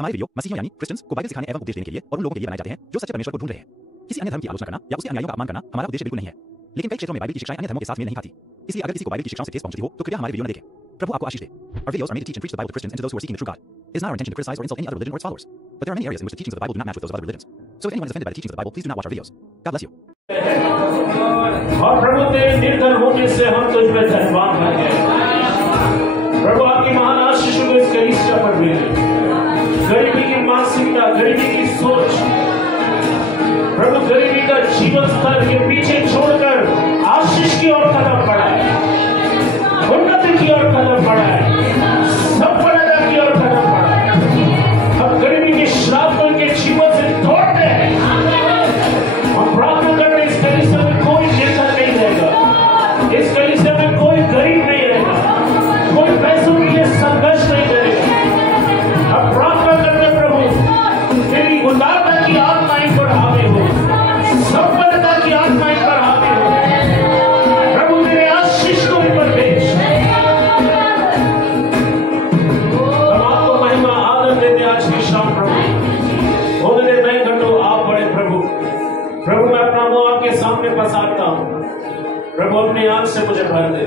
हमारे वीडियो मसीहियों यानी क्रिश्चियंस को बाइबल सिखाने एवं उपदेश देने के लिए और उन लोगों के लिए बनाए जाते हैं जो सच्चे परमेश्वर को ढूंढ रहे हैं। किसी अन्य धर्म की आलोचना करना या उसके अनुयायियों का अपमान करना हमारा उद्देश्य बिल्कुल नहीं है, लेकिन कई क्षेत्रों में बाइबल की शिक्षाएं अन्य धर्मों के साथ मेल नहीं खाती। इसलिए अगर किसी को बाइबल की शिक्षाओं से ठेस पहुंचती हो तो कृपया हमारे वीडियो न देखें। प्रभु आपको आशीष दे। Our videos are made to teach and preach the Bible to Christians and to those who are seeking the true God. It is not our intention to criticize or insult any other religion or its followers, but there are many areas in which the teachings of the Bible do not match with those of other religions. So if anyone is offended by the teachings of the Bible, please do not watch our videos. God bless you. और प्रभु तेरे निर्धन होने से हम तुझ में धनवान बन गए। प्रभु आपकी महान आशीष को इस कलीसिया पर भेजे। गरीबी की मानसिकता, गरीबी की सोच, प्रभु गरीबी का जीवन स्तर के पीछे छोड़कर आशीष की ओर कदम बढ़ाए, उन्नति की ओर कदम बढ़ाए, सफलता की ओर कदम बढ़ाए। हम गरीबी के श्राप को इनके जीवन से तोड़ते हैं। हम प्रार्थना करते इस कलीसिया में कोई निर्धन नहीं रहेगा, इस कलीसिया में कोई गरीब नहीं रहेगा, कोई पैसों के लिए संघर्ष नहीं करेगा। हम प्रार्थना करते प्रभु तेरी उदारता की आत्मा इन पर हावी हो, सफलता की आत्मा इन पर हावी हो। प्रभु तेरे आशीष को इन पर भेज। हम आपको महिमा आदर देते आज की शाम प्रभु। होने दे मैं कर दो आप बड़े प्रभु। प्रभु मैं अपना मुंह आपके सामने पसारता हूँ। प्रभु अपनी आंख से मुझे भर दे।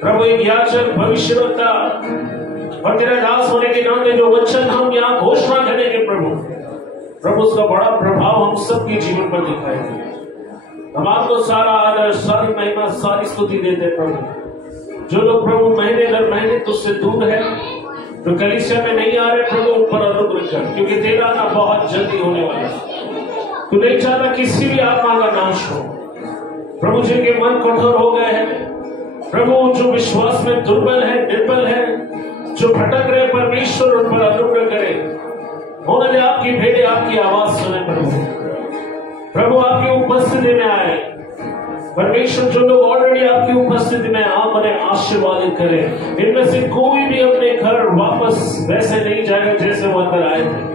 प्रभु एक याचक भविष्यवक्ता और तेरा दास होने के नाते जो वचन हम यहाँ घोषणा करेंगे प्रभु उसका बड़ा प्रभाव हम सबके जीवन पर दिखाएंगे। हम आपको सारा आदर, सारी महिमा, सारी स्तुति देते प्रभु। जो लोग प्रभु महीने दर महीने तुझसे दूर है, जो कलीसिया में नहीं आ रहे प्रभु उन पर अनुग्रह कर, क्योंकि तेरा आना बहुत जल्दी होने वाला है। तू नहीं चाहता किसी भी आत्मा का नाश हो प्रभु। जिनके मन कठोर हो गए हैं प्रभु, जो विश्वास में दुर्बल है, निर्बल है, जो भटक रहे, परमेश्वर उन पर अनुग्रह करे। होने दे आपकी भेड़े आपकी आवाज सुने प्रभु। प्रभु आपकी उपस्थिति में आए परमेश्वर। जो लोग ऑलरेडी आपकी उपस्थिति में आप उन्हें आशीर्वादित करें। इनमें से कोई भी अपने घर वापस वैसे नहीं जाएगा जैसे वो अंदर आए थे,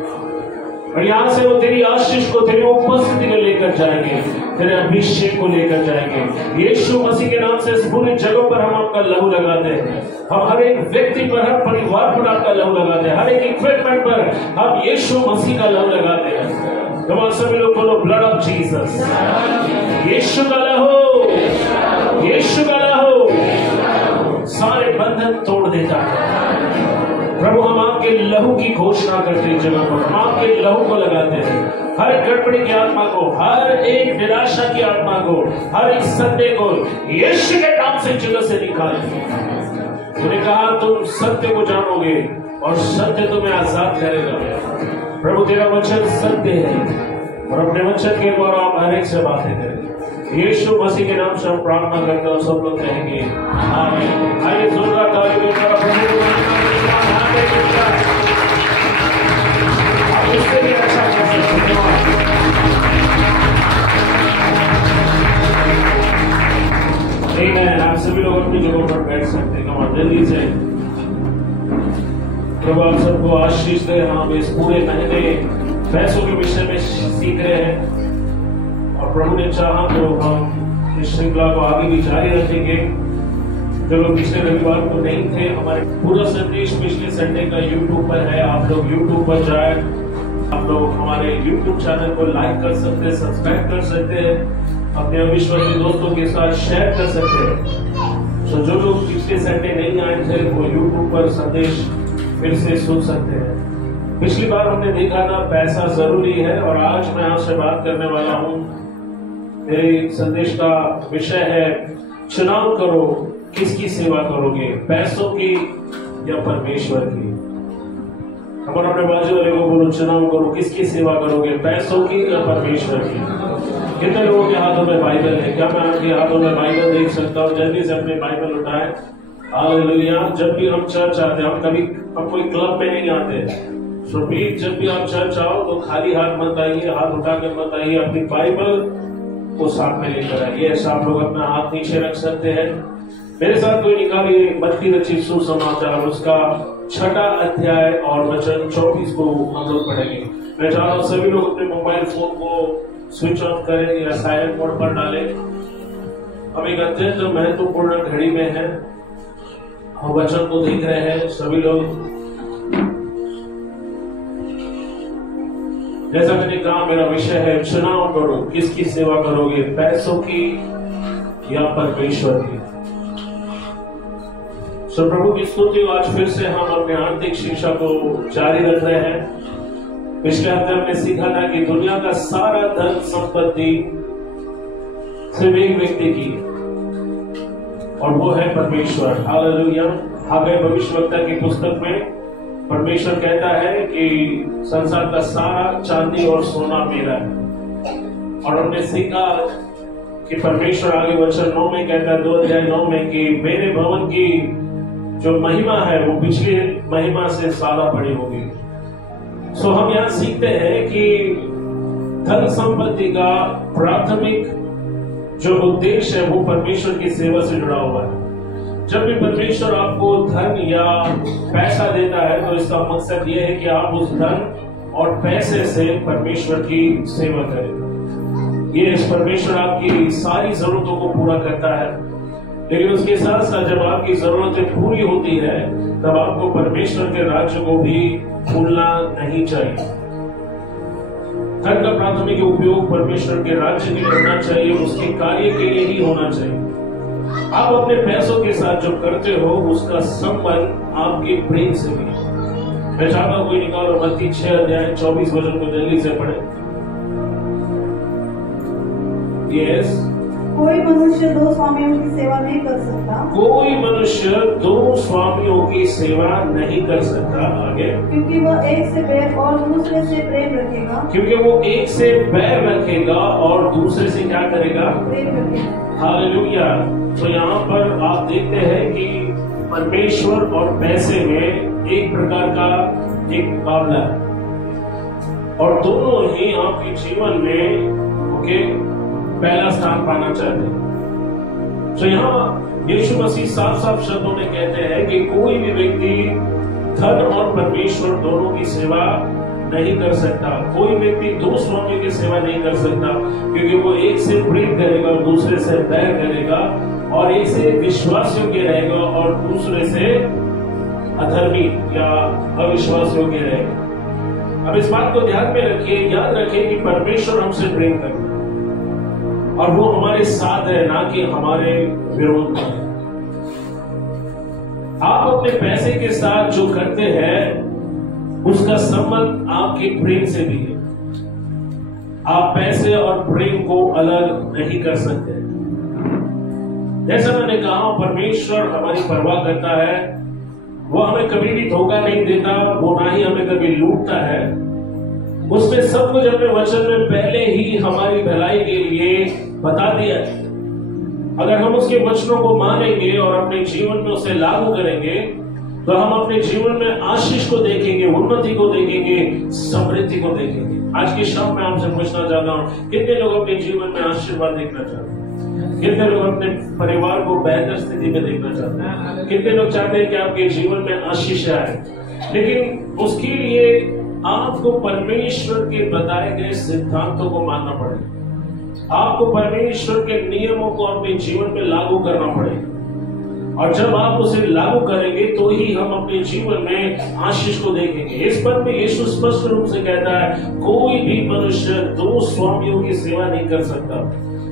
और यहाँ से वो तेरी आशीष को, तेरी उपस्थिति को लेकर जाएंगे, तेरे अभिषेक को लेकर जाएंगे। यीशु मसीह के नाम से इस पूरी जगह पर हम आपका लहू लगाते हैं। हम हर एक व्यक्ति पर, हर परिवार पर आपका लहू लगाते हैं। हर एक इक्विपमेंट पर हम यीशु मसीह का लहू लगाते हैं। तुम सभी लोग बोलो ब्लड ऑफ जीसस। यीशु का लहू, यीशु का लहू सारे बंधन तोड़ देता है प्रभु। हम आपके लहू की घोषणा करते हैं जगह पर, हम आपके लहू को लगाते हैं। हर गड़बड़ी की आत्मा को, हर एक निराशा की आत्मा को, हर एक सत्य को यीशु के नाम से जगह से निकालेंगे। तूने कहा तुम सत्य को जानोगे और सत्य तुम्हें आजाद करेगा। प्रभु तेरा वचन सत्य है और अपने वचन के द्वारा आप हर एक से बातें करेंगे। यीशु मसीह के नाम से हम प्रार्थना करते हैं। सब लोग कहेंगे आमीन। आइए जोरदार तालियों के द्वारा इससे भी अच्छा कर सकते हैं। आप सभी लोग अपनी जगह पर बैठ सकते हैं। कमाल जल्दी से प्रभु आप सबको आशीष दे। हम इस पूरे महीने पैसों के विषय में सीख रहे हैं और प्रभु ने चाहा तो हम इस श्रृंखला को आगे भी जारी रखेंगे। जो लोग पिछले रविवार को नहीं थे, हमारे पूरा संदेश पिछले संडे का यूट्यूब पर है। आप लोग यूट्यूब पर जाए, आप लोग हमारे यूट्यूब चैनल को लाइक कर सकते हैं, सब्सक्राइब कर सकते हैं, अपने अविश्वासी दोस्तों के साथ शेयर कर सकते हैं। तो जो लोग पिछले संडे नहीं आए थे वो यूट्यूब पर संदेश फिर से सुन सकते हैं। पिछली बार हमने देखा था पैसा जरूरी है, और आज मैं आपसे बात करने वाला हूँ। मेरे संदेश का विषय है चुनाव करो, किसकी सेवा करोगे, पैसों की या परमेश्वर की। हम अपने बाजू वाले को बोलो चुनाव करो, किसकी सेवा करोगे, पैसों की या परमेश्वर की। कितने लोगों के हाथों में बाइबल है? क्या मैं आपके हाथों में बाइबल देख सकता हूँ? जल्दी से अपने बाइबल उठाए। हालेलुया। जब भी हम चर्च आते हैं, हम कोई क्लब में नहीं आते, सो प्लीज जब भी आप चर्च आओ तो खाली हाथ मत आइए, हाथ उठा के मत आइए। अपनी बाइबल को साथ में लेकर आइए। ऐसा आप लोग अपना हाथ नीचे रख सकते हैं। मेरे साथ कोई निकालिए मत्ती रचित सुसमाचार, उसका 6वां अध्याय और वचन 24 को हम लोग पढ़ेंगे। मैं चाह रहा हूँ सभी लोग अपने मोबाइल फोन को स्विच ऑफ करें या साइलेंट मोड पर डालें। हम एक अत्यंत महत्वपूर्ण घड़ी में हैं। हम वचन को देख रहे हैं सभी लोग। जैसा मैंने कहा, मेरा विषय है चुनाव करो, किसकी सेवा करोगे, पैसों की या परमेश्वर की। सो प्रभु की स्तुति। आज फिर से हम अपने आर्थिक शिक्षा को जारी रख रहे हैं। पिछले हफ्ते हमने सीखा था कि दुनिया का सारा धन संपत्ति सिर्फ एक व्यक्ति की और वो है परमेश्वर। हालेलुया। हागे भविष्यवक्ता की पुस्तक में परमेश्वर कहता है कि संसार का सारा चांदी और सोना मेरा है। और हमने सीखा कि परमेश्वर आगे वचन 9 में कहता है, 2 अध्याय 9 में, कि मेरे भवन की जो महिमा है वो पिछली महिमा से ज्यादा बड़ी होगी। सो हम यहाँ सीखते हैं कि धन संपत्ति का प्राथमिक जो उद्देश्य है वो परमेश्वर की सेवा से जुड़ा हुआ है। जब भी परमेश्वर आपको धन या पैसा देता है तो इसका मकसद ये है कि आप उस धन और पैसे से परमेश्वर की सेवा करें। ये परमेश्वर आपकी सारी जरूरतों को पूरा करता है, लेकिन उसके साथ साथ जब आपकी जरूरतें पूरी होती है तब आपको परमेश्वर के राज्य को भी भूलना नहीं चाहिए। धन का प्राथमिक उपयोग परमेश्वर के राज्य के लिए होना चाहिए, उसके कार्य के लिए ही होना चाहिए। आप अपने पैसों के साथ जो करते हो उसका संबंध आपके प्रेम से भी। मैं चाहता हूं कोई निकालो मत्ती 6 अध्याय 24 वचन को जल्दी से पढ़े। यस। कोई मनुष्य 2 स्वामियों की सेवा नहीं कर सकता। कोई मनुष्य 2 स्वामियों की सेवा नहीं कर सकता। आगे। क्योंकि वह एक से बैर और दूसरे से प्रेम रखेगा। क्योंकि वो एक से बैर रखेगा और दूसरे से क्या करेगा? प्रेम रखेगा। हालेलुया। तो यहाँ पर आप देखते हैं कि परमेश्वर और पैसे में एक प्रकार का एक मुकाबला है और दोनों ही आपके जीवन में पहला स्थान पाना चाहते हैं। तो यहाँ यीशु मसीह साफ साफ शब्दों में कहते हैं कि कोई भी व्यक्ति धन और परमेश्वर दोनों की सेवा नहीं कर सकता। कोई व्यक्ति 2 स्वामियों की सेवा नहीं कर सकता, क्योंकि वो एक से प्रेम करेगा और दूसरे से बैर करेगा, और एक से विश्वास योग्य रहेगा और दूसरे से अधर्मी या अविश्वास योग्य रहेगा। अब इस बात को ध्यान में रखिए, याद रखिए कि परमेश्वर हमसे प्रेम करता है और वो हमारे साथ है, ना कि हमारे विरोध में। आप अपने पैसे के साथ जो करते हैं उसका संबंध आपके प्रेम से भी है। आप पैसे और प्रेम को अलग नहीं कर सकते। जैसा मैंने कहा, परमेश्वर हमारी परवाह करता है। वो हमें कभी भी धोखा नहीं देता, वो ना ही हमें कभी लूटता है। उसने सब कुछ अपने वचन में पहले ही हमारी भलाई के लिए बता दिया है। अगर हम उसके वचनों को मानेंगे और अपने जीवन में उसे लागू करेंगे तो हम अपने जीवन में आशीष को देखेंगे, उन्नति को देखेंगे, समृद्धि को देखेंगे। आज की शाम में आपसे पूछना चाहता हूं, कितने लोग अपने जीवन में आशीर्वाद देखना चाहते हैं? कितने लोग अपने परिवार को बेहतर स्थिति में देखना चाहते हैं? कितने लोग चाहते हैं कि आपके जीवन में आशीष आए? लेकिन उसके लिए आपको परमेश्वर के बताए गए सिद्धांतों को मानना पड़ेगा। आपको परमेश्वर के नियमों को अपने जीवन में लागू करना पड़ेगा, और जब आप उसे लागू करेंगे तो ही हम अपने जीवन में आशीष को देखेंगे। इस पर में यीशु स्पष्ट रूप से कहता है, कोई भी मनुष्य 2 स्वामियों की सेवा नहीं कर सकता,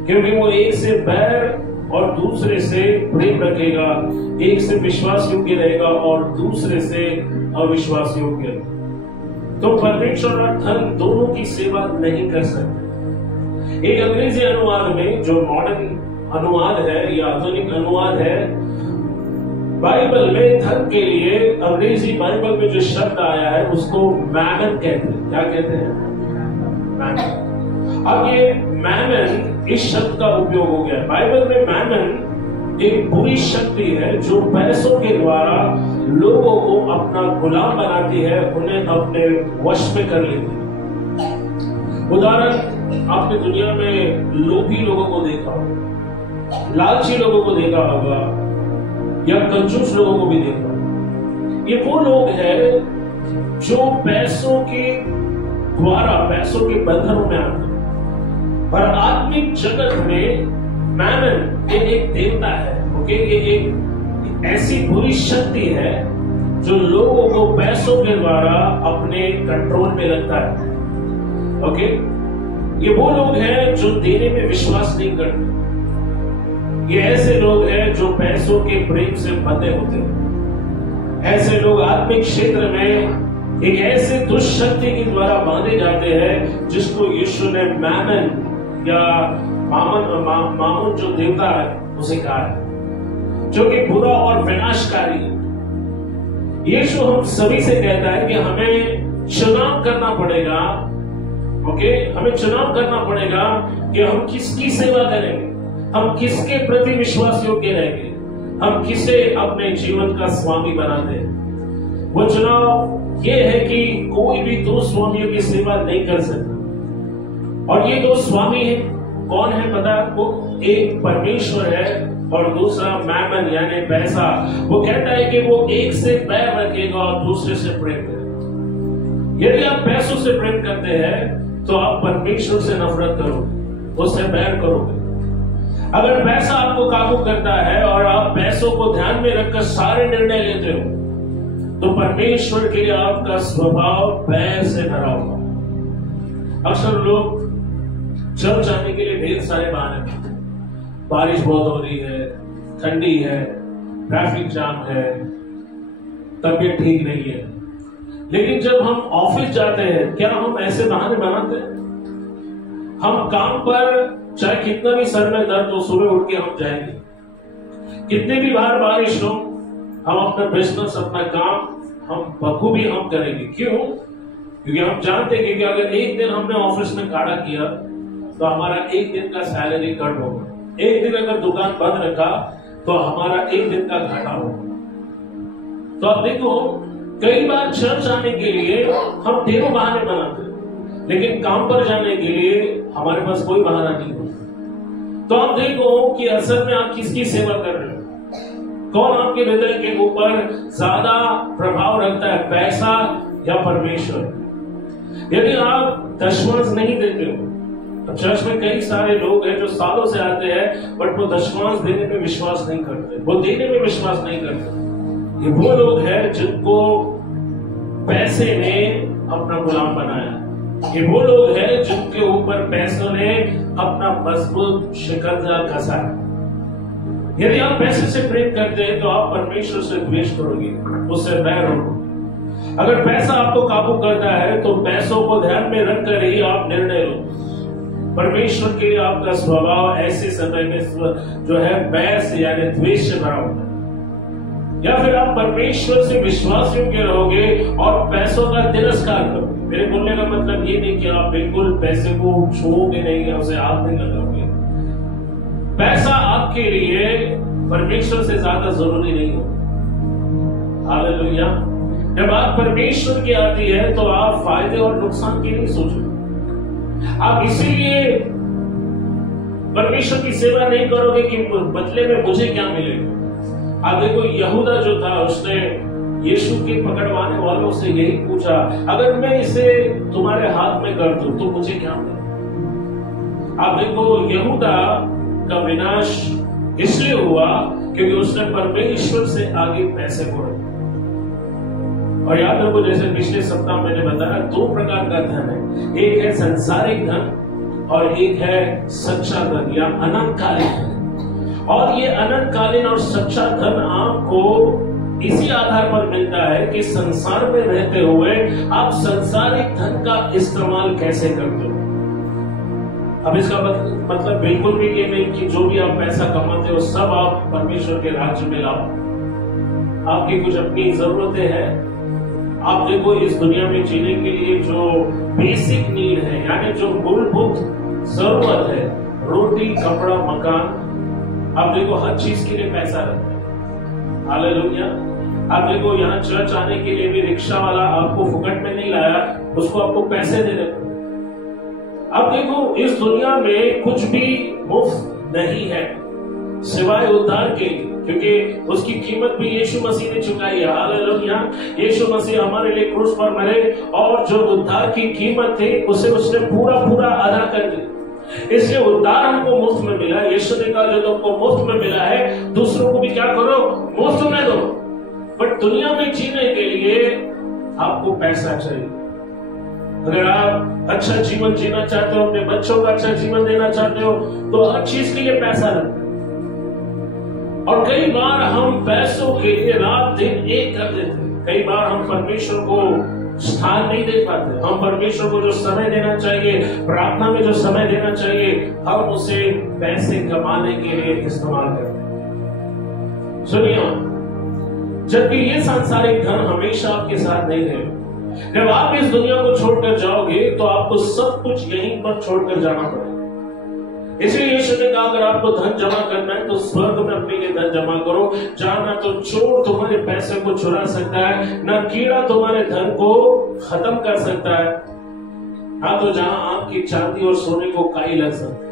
क्योंकि वो एक से बैर और दूसरे से प्रेम रखेगा, एक से विश्वास योग्य रहेगा और दूसरे से अविश्वास योग्य। तो परमेश्वर और धन दोनों की सेवा नहीं कर सकते। एक अंग्रेजी अनुवाद में, जो मॉडर्न अनुवाद है या आधुनिक अनुवाद है, बाइबल में धन के लिए अंग्रेजी बाइबल में जो शब्द आया है उसको मैमन कहते हैं। क्या कहते हैं? मैमन। अब ये मैमन इस शब्द का उपयोग हो गया। बाइबल में मैमन एक बुरी शक्ति है जो पैसों के द्वारा लोगों को अपना गुलाम बनाती है, उन्हें अपने वश में कर लेती है। उदाहरण, आपने दुनिया में लोभी लोगों को देखा होगा, लालची लोगों को देखा होगा, या कंजूस लोगों को भी देखा। ये वो लोग हैं जो पैसों के द्वारा, पैसों के बंधनों में आते हैं। पर आत्मिक जगत में मैमन एक देवता है। ओके, ये एक ऐसी बुरी शक्ति है जो लोगों को पैसों के द्वारा अपने कंट्रोल में रखता है। ओके, ये वो लोग हैं जो देने में विश्वास नहीं करते। ये ऐसे लोग हैं जो पैसों के प्रेम से बंधे होते हैं। ऐसे लोग आत्मिक क्षेत्र में एक ऐसे दुष्शक्ति के द्वारा बांधे जाते हैं जिसको यीशु ने मैमन या मामून जो देवता है उसे कहा है, जो कि बुरा और विनाशकारी है। यीशु हम सभी से कहता है कि हमें चुनाव करना पड़ेगा। ओके, हमें चुनाव करना पड़ेगा कि हम किसकी सेवा करेंगे, हम किसके प्रति विश्वास योग्य रहेंगे, हम किसे अपने जीवन का स्वामी बनाते हैं। वो चुनाव ये है कि कोई भी दो स्वामियों की सेवा नहीं कर सकता। और ये दो स्वामी है, कौन है पता है आपको? एक परमेश्वर है और दूसरा मैमन यानी पैसा। वो कहता है कि वो एक से बैर रखेगा और दूसरे से प्रेम करेगा। यदि आप पैसों से प्रेम करते हैं तो आप परमेश्वर से नफरत करोगे, उससे बैर करोगे। अगर पैसा आपको काबू करता है और आप पैसों को ध्यान में रखकर सारे निर्णय लेते हो तो परमेश्वर के लिए आपका स्वभाव बैर से भरा होगा। अक्सर लोग चर्च जाने के लिए ढेर सारे बहाने हैं। बारिश बहुत हो रही है, ठंडी है, ट्रैफिक जाम है, तबीयत ठीक नहीं है। लेकिन जब हम ऑफिस जाते हैं क्या हम ऐसे बहाने बनाते हैं? हम काम पर चाहे कितना भी सर में दर्द हो, सुबह उठ के हम जाएंगे। कितने भी बार बारिश हो, हम अपना बिजनेस, अपना काम हम बखूबी हम करेंगे। क्यों? क्योंकि हम जानते हैं कि अगर एक दिन हमने ऑफिस में काड़ा किया तो हमारा एक दिन का सैलरी कट होगा। एक दिन अगर दुकान बंद रखा तो हमारा एक दिन का घाटा होगा। तो अब देखो, कई बार चर्च आने के लिए हम ढेरों बहाने बनाते हैं, लेकिन काम पर जाने के लिए हमारे पास कोई बहाना नहीं होता। तो आप देखो कि असल में आप किसकी सेवा कर रहे हो, कौन आपके हृदय के ऊपर ज्यादा प्रभाव रखता है, पैसा या परमेश्वर? यदि आप दशमांश नहीं देते हो, तो चर्च में कई सारे लोग हैं जो सालों से आते हैं बट वो दशमांश देने में विश्वास नहीं करते, वो देने में विश्वास नहीं करते। ये वो लोग हैं जिनको पैसे ने अपना गुलाम बनाया। ये वो लोग हैं जिनके ऊपर पैसों ने अपना मजबूत शिकंजा कसा। यदि आप पैसे से प्रेम करते हैं तो आप परमेश्वर से द्वेष करोगे, उससे बैर होगे। अगर पैसा आपको काबू करता है तो पैसों को ध्यान में रखकर ही आप निर्णय लो। परमेश्वर के लिए आपका स्वभाव ऐसे समय में जो है बैर से यानी द्वेष से भरा होता है। या फिर आप परमेश्वर से विश्वास योग्य रहोगे और पैसों का तिरस्कार करोगे। मेरे बोलने का मतलब ये नहीं कि आप बिल्कुल पैसे को छूओगे नहीं या उसे हाथ नहीं लगाओगे। पैसा आपके लिए परमेश्वर से ज्यादा जरूरी नहीं हो। हालेलुया। जब बात परमेश्वर की आती है तो आप फायदे और नुकसान की नहीं सोचोगे। आप इसीलिए परमेश्वर की सेवा नहीं करोगे कि बदले में मुझे क्या मिलेगा। आप देखो, यहूदा जो था उसने यीशु के पकड़वाने वालों से यही पूछा, अगर मैं इसे तुम्हारे हाथ में कर दूं तो मुझे क्या मिलेगा। आप देखो, यहूदा का विनाश इसलिए हुआ क्योंकि उसने परमेश्वर से आगे पैसे को रखा। और याद रखो, जैसे पिछले सप्ताह मैंने बताया, दो प्रकार का धन है। एक है संसारिक धन और एक है सच्चा धन या अनंतकालीन धन। और ये अनंतकालीन और सच्चा धन आपको इसी आधार पर मिलता है कि संसार में रहते हुए आप संसारिक धन का इस्तेमाल कैसे करते हो। अब इसका मतलब बिल्कुल भी ये नहीं कि जो भी आप पैसा कमाते हो सब आप परमेश्वर के राज्य में लाओ। आपकी कुछ अपनी जरूरतें हैं। आप देखो, इस दुनिया में जीने के लिए जो बेसिक नीड है यानी जो मूलभूत जरूरत है, रोटी, कपड़ा, मकान, आप देखो हर चीज के लिए पैसा लगता है। हालेलुया। आप देखो, यहाँ चर्च आने के लिए भी रिक्शा वाला आपको फुकट में नहीं लाया, उसको आपको पैसे देने पड़े। अब देखो, इस दुनिया में कुछ भी मुफ्त नहीं है सिवाय उद्धार के, क्योंकि उसकी कीमत भी यीशु मसीह ने चुकाई है। हालेलुया। यीशु मसीह हमारे लिए क्रूस पर मरे और जो उद्धार की कीमत थी उसे उसने पूरा अदा कर दिया। इसलिए उद्धार हमको मुफ्त में मिला। यीशु ने कहा, जो तुमको मुफ्त में मिला है दूसरों को भी क्या करो, मुफ्त में दो। बट दुनिया में जीने के लिए आपको पैसा चाहिए। अगर आप अच्छा जीवन जीना चाहते हो, अपने बच्चों का अच्छा जीवन देना चाहते हो, तो हर चीज के लिए पैसा लगता है। और कई बार हम पैसों के लिए रात दिन एक कर देते हैं। कई बार हम परमेश्वर को स्थान नहीं दे पाते। हम परमेश्वर को जो समय देना चाहिए, प्रार्थना में जो समय देना चाहिए, हम उसे पैसे कमाने के लिए इस्तेमाल करते हैं। सुनिए, जबकि ये सांसारिक धन हमेशा आपके साथ नहीं रहेगा। जब आप इस दुनिया को छोड़कर जाओगे तो आपको सब कुछ यहीं पर छोड़कर जाना पड़ेगा। इसलिए यीशु ने कहा, अगर आपको धन जमा करना है तो स्वर्ग में अपने लिए धन जमा करो, जहां ना तो चोर तुम्हारे पैसे को चुरा सकता है, ना कीड़ा तुम्हारे धन को खत्म कर सकता है, हाँ तो जहां आपकी चांदी और सोने को काई लग सकता है।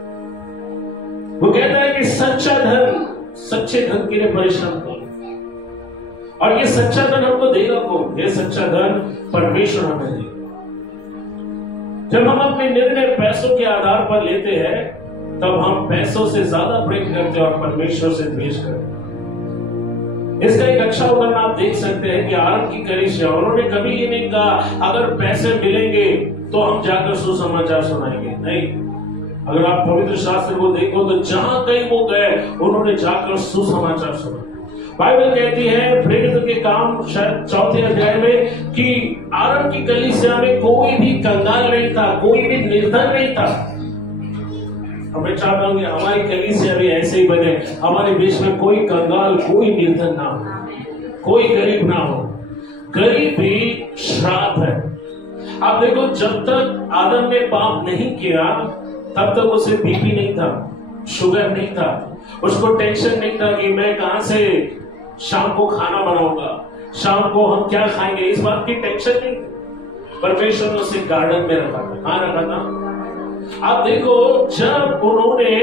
वो कहता है कि सच्चा धन सच्चे धन के लिए परिश्रम करो, और ये सच्चा धन हमको देगा कौन? ये सच्चा धन परमेश्वर हमें देगा। जब हम अपने निर्णय पैसों के आधार पर लेते हैं, तब हम पैसों से ज्यादा प्रेम करते हैं और परमेश्वर से द्वेष करते हैं। इसका एक अच्छा उदाहरण आप देख सकते हैं कि आरंभ की कलीसिया, उन्होंने कभी ये नहीं कहा अगर पैसे मिलेंगे तो हम जाकर सुसमाचार सुनाएंगे। नहीं, अगर आप पवित्र शास्त्र को देखो तो जहां कहीं वो गए उन्होंने जाकर सुसमाचार सुना। बाइबल कहती है प्रेरित के काम शायद 4 अध्याय में कि आरंभ की कलीसिया में कोई भी कंगाल नहीं था, कोई भी निर्धन नहीं था। मैं चाहता हूं कि हमारी कलीसिया भी ऐसे ही बने, हमारे बीच में कोई कंगाल, कोई निर्धन ना हो, कोई गरीब ना हो। गरीबी श्राप है। आप देखो, जब तक आदम ने पाप नहीं किया तब तक उसे बीपी नहीं था, शुगर नहीं था, उसको टेंशन नहीं था कि मैं कहां से शाम को खाना बनाऊंगा, शाम को हम क्या खाएंगे, इस बात की टेंशन नहीं। परमेश्वर ने उसे गार्डन में रखा था। कहां रखा था? आप देखो, जब उन्होंने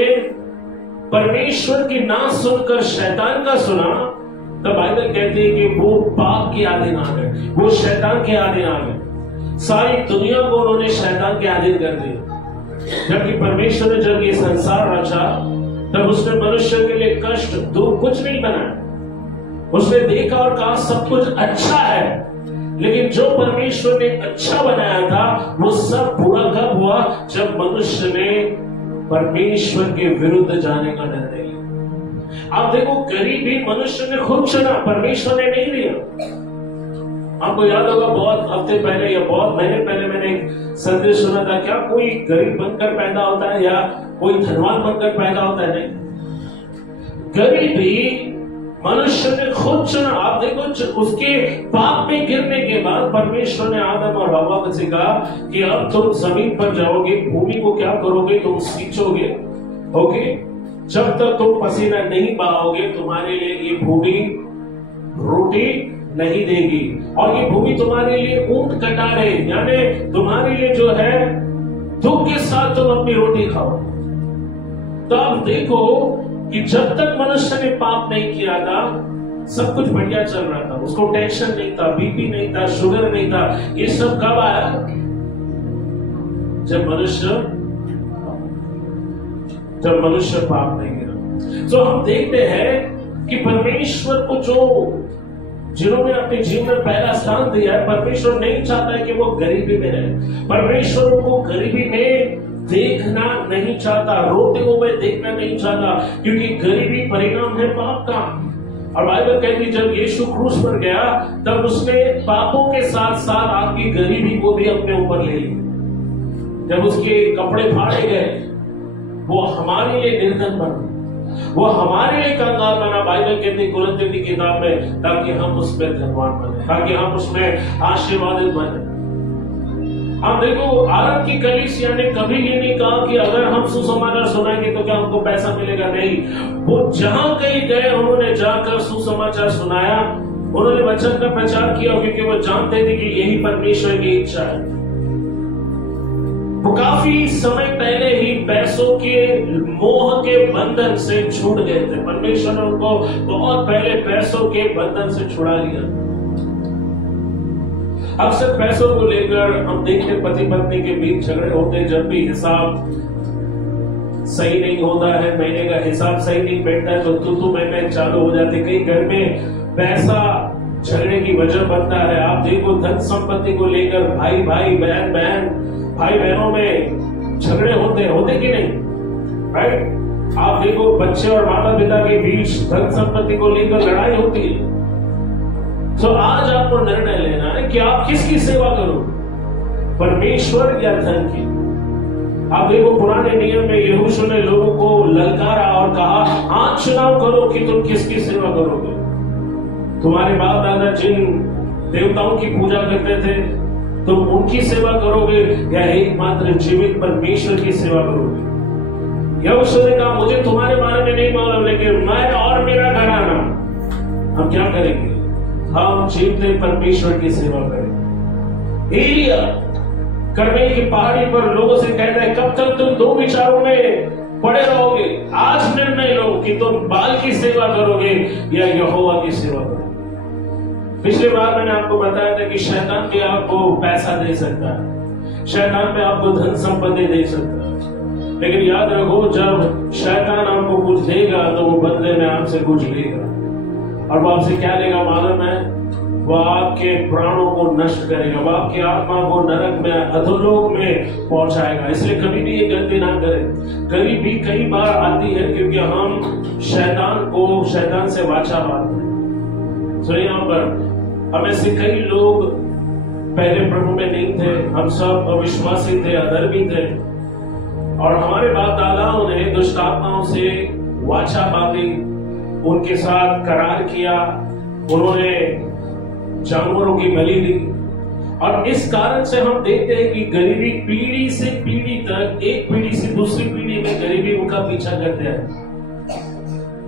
परमेश्वर की ना सुनकर शैतान का सुना, तब बाइबल कहती है कि वो पाप के अधीन आ गए, वो शैतान के अधीन आ गए। सारी दुनिया को उन्होंने शैतान के अधीन कर दिया। जबकि परमेश्वर ने जब ये संसार रचा, तब उसने मनुष्य के लिए कष्ट, दुख कुछ नहीं बनाया। उसने देखा और कहा सब कुछ अच्छा है, लेकिन जो परमेश्वर ने अच्छा बनाया था वो सब बुरा कब हुआ? जब मनुष्य ने परमेश्वर के विरुद्ध जाने का निर्णय लिया। आप देखो, गरीबी मनुष्य ने खुद चुना, परमेश्वर ने नहीं दिया। आपको याद होगा बहुत हफ्ते पहले या बहुत महीने पहले मैंने एक संदेश सुना था, क्या कोई गरीब बनकर पैदा होता है या कोई धनवान बनकर पैदा होता है? नहीं, गरीबी मनुष्य ने खुद चुना। आप देखो, उसके पाप में गिरने के बाद परमेश्वर ने आदम और हव्वा से कहा कि अब तुम जमीन पर जाओगे, भूमि को क्या करोगे? तुम सींचोगे। ओके, जब तक तुम पसीना नहीं बहाओगे तुम्हारे लिए ये भूमि रोटी नहीं देगी, और ये भूमि तुम्हारे लिए ऊंट कटारे, यानी तुम्हारे लिए जो है दुख के साथ तुम अपनी रोटी खाओ। तो आप देखो कि जब तक मनुष्य ने पाप नहीं किया था सब कुछ बढ़िया चल रहा था, उसको टेंशन नहीं था, बीपी नहीं था, शुगर नहीं था। ये सब कब आया? जब मनुष्य पाप नहीं किया। तो हम देखते हैं कि परमेश्वर को जिन्होंने अपने जीवन में पहला स्थान दिया है, परमेश्वर नहीं चाहता है कि वो गरीबी में रहे। परमेश्वर उनको गरीबी में देखना नहीं चाहता, रोते हुए देखना नहीं चाहता, क्योंकि गरीबी परिणाम है पाप का। और बाइबल कहती है जब यीशु क्रूस पर गया तब उसने पापों के साथ साथ आपकी गरीबी को भी अपने ऊपर ले ली। जब उसके कपड़े फाड़े गए, वो हमारे लिए निर्धन बना, वो हमारे लिए कंगाल बना। बाइबल कहती है कुरिन्थियों की किताब में, ताकि हम उसमें धनवान बने, ताकि हम उसमें आशीर्वादित बने। आप देखो, आरंभ की कलीसिया ने कभी ये नहीं कहा कि अगर हम सुसमाचार सुनाएंगे तो क्या हमको पैसा मिलेगा। नहीं, वो जहां कहीं गए उन्होंने जाकर सुसमाचार सुनाया, उन्होंने वचन का प्रचार किया, क्योंकि वो जानते थे कि यही परमेश्वर की इच्छा है। वो काफी समय पहले ही पैसों के मोह के बंधन से छूट गए थे। परमेश्वर ने उनको बहुत पहले पैसों के बंधन से छुड़ा लिया। अक्सर पैसों को लेकर हम देखते पति पत्नी के बीच झगड़े होते हैं। जब भी हिसाब सही नहीं होता है, महीने का हिसाब सही नहीं बैठता है, तो तू मैं चालू हो जाती। कई घर में पैसा झगड़े की वजह बनता है। आप देखो धन संपत्ति को लेकर भाई भाई बहन बहन भाई बहनों में झगड़े होते कि नहीं, राइट? आप देखो बच्चे और माता पिता के बीच धन संपत्ति को लेकर लड़ाई होती है। तो आज आपको निर्णय लेना है कि आप किसकी सेवा करो, परमेश्वर या धन की। आप देखो पुराने नियम में यहोशू ने लोगों को ललकारा और कहा, आज चुनाव करो कि तुम किसकी सेवा करोगे। तुम्हारे बाप दादा जिन देवताओं की पूजा करते थे, तुम उनकी सेवा करोगे या एकमात्र जीवित परमेश्वर की सेवा करोगे। यहोशू ने कहा, मुझे तुम्हारे बारे में नहीं मालूम, लेकिन मैं और मेरा घराना हम क्या करेंगे, हम जीवते परमेश्वर की सेवा करेंगे। एलिया कर्मेल की पहाड़ी पर लोगों से कहता है, कब तक तुम दो विचारों में पड़े रहोगे? आज निर्णय लो कि तुम बाल की सेवा करोगे या यहोवा की सेवा करोगे। पिछले बार मैंने आपको बताया था कि शैतान भी आपको पैसा दे सकता है, शैतान भी आपको धन संपत्ति दे सकता है, लेकिन याद रखो जब शैतान आपको कुछ देगा तो वो बदले में आपसे कुछ लेगा। और वो आपसे क्या लेगा मालूम है? वो आपके प्राणों को नष्ट करेगा, वो आपकी आत्मा को नरक में अधोलोक में पहुंचाएगा। इसलिए कभी भी ये गलती ना करें। गरीबी कई बार आती है क्योंकि हम शैतान से वाचा बांधते हैं। तो यहाँ पर हमें से कई लोग पहले प्रभु में नहीं थे, हम सब अविश्वासी थे, अधर्मी थे, और हमारे बाप दादाओं ने दुष्ट आत्माओं से वाचा बांधी, उनके साथ करार किया, उन्होंने जानवरों की बलि दी। और इस कारण से हम देखते हैं कि गरीबी पीढ़ी से पीढ़ी तक, एक पीढ़ी से दूसरी पीढ़ी में गरीबी उनका पीछा करते हैं।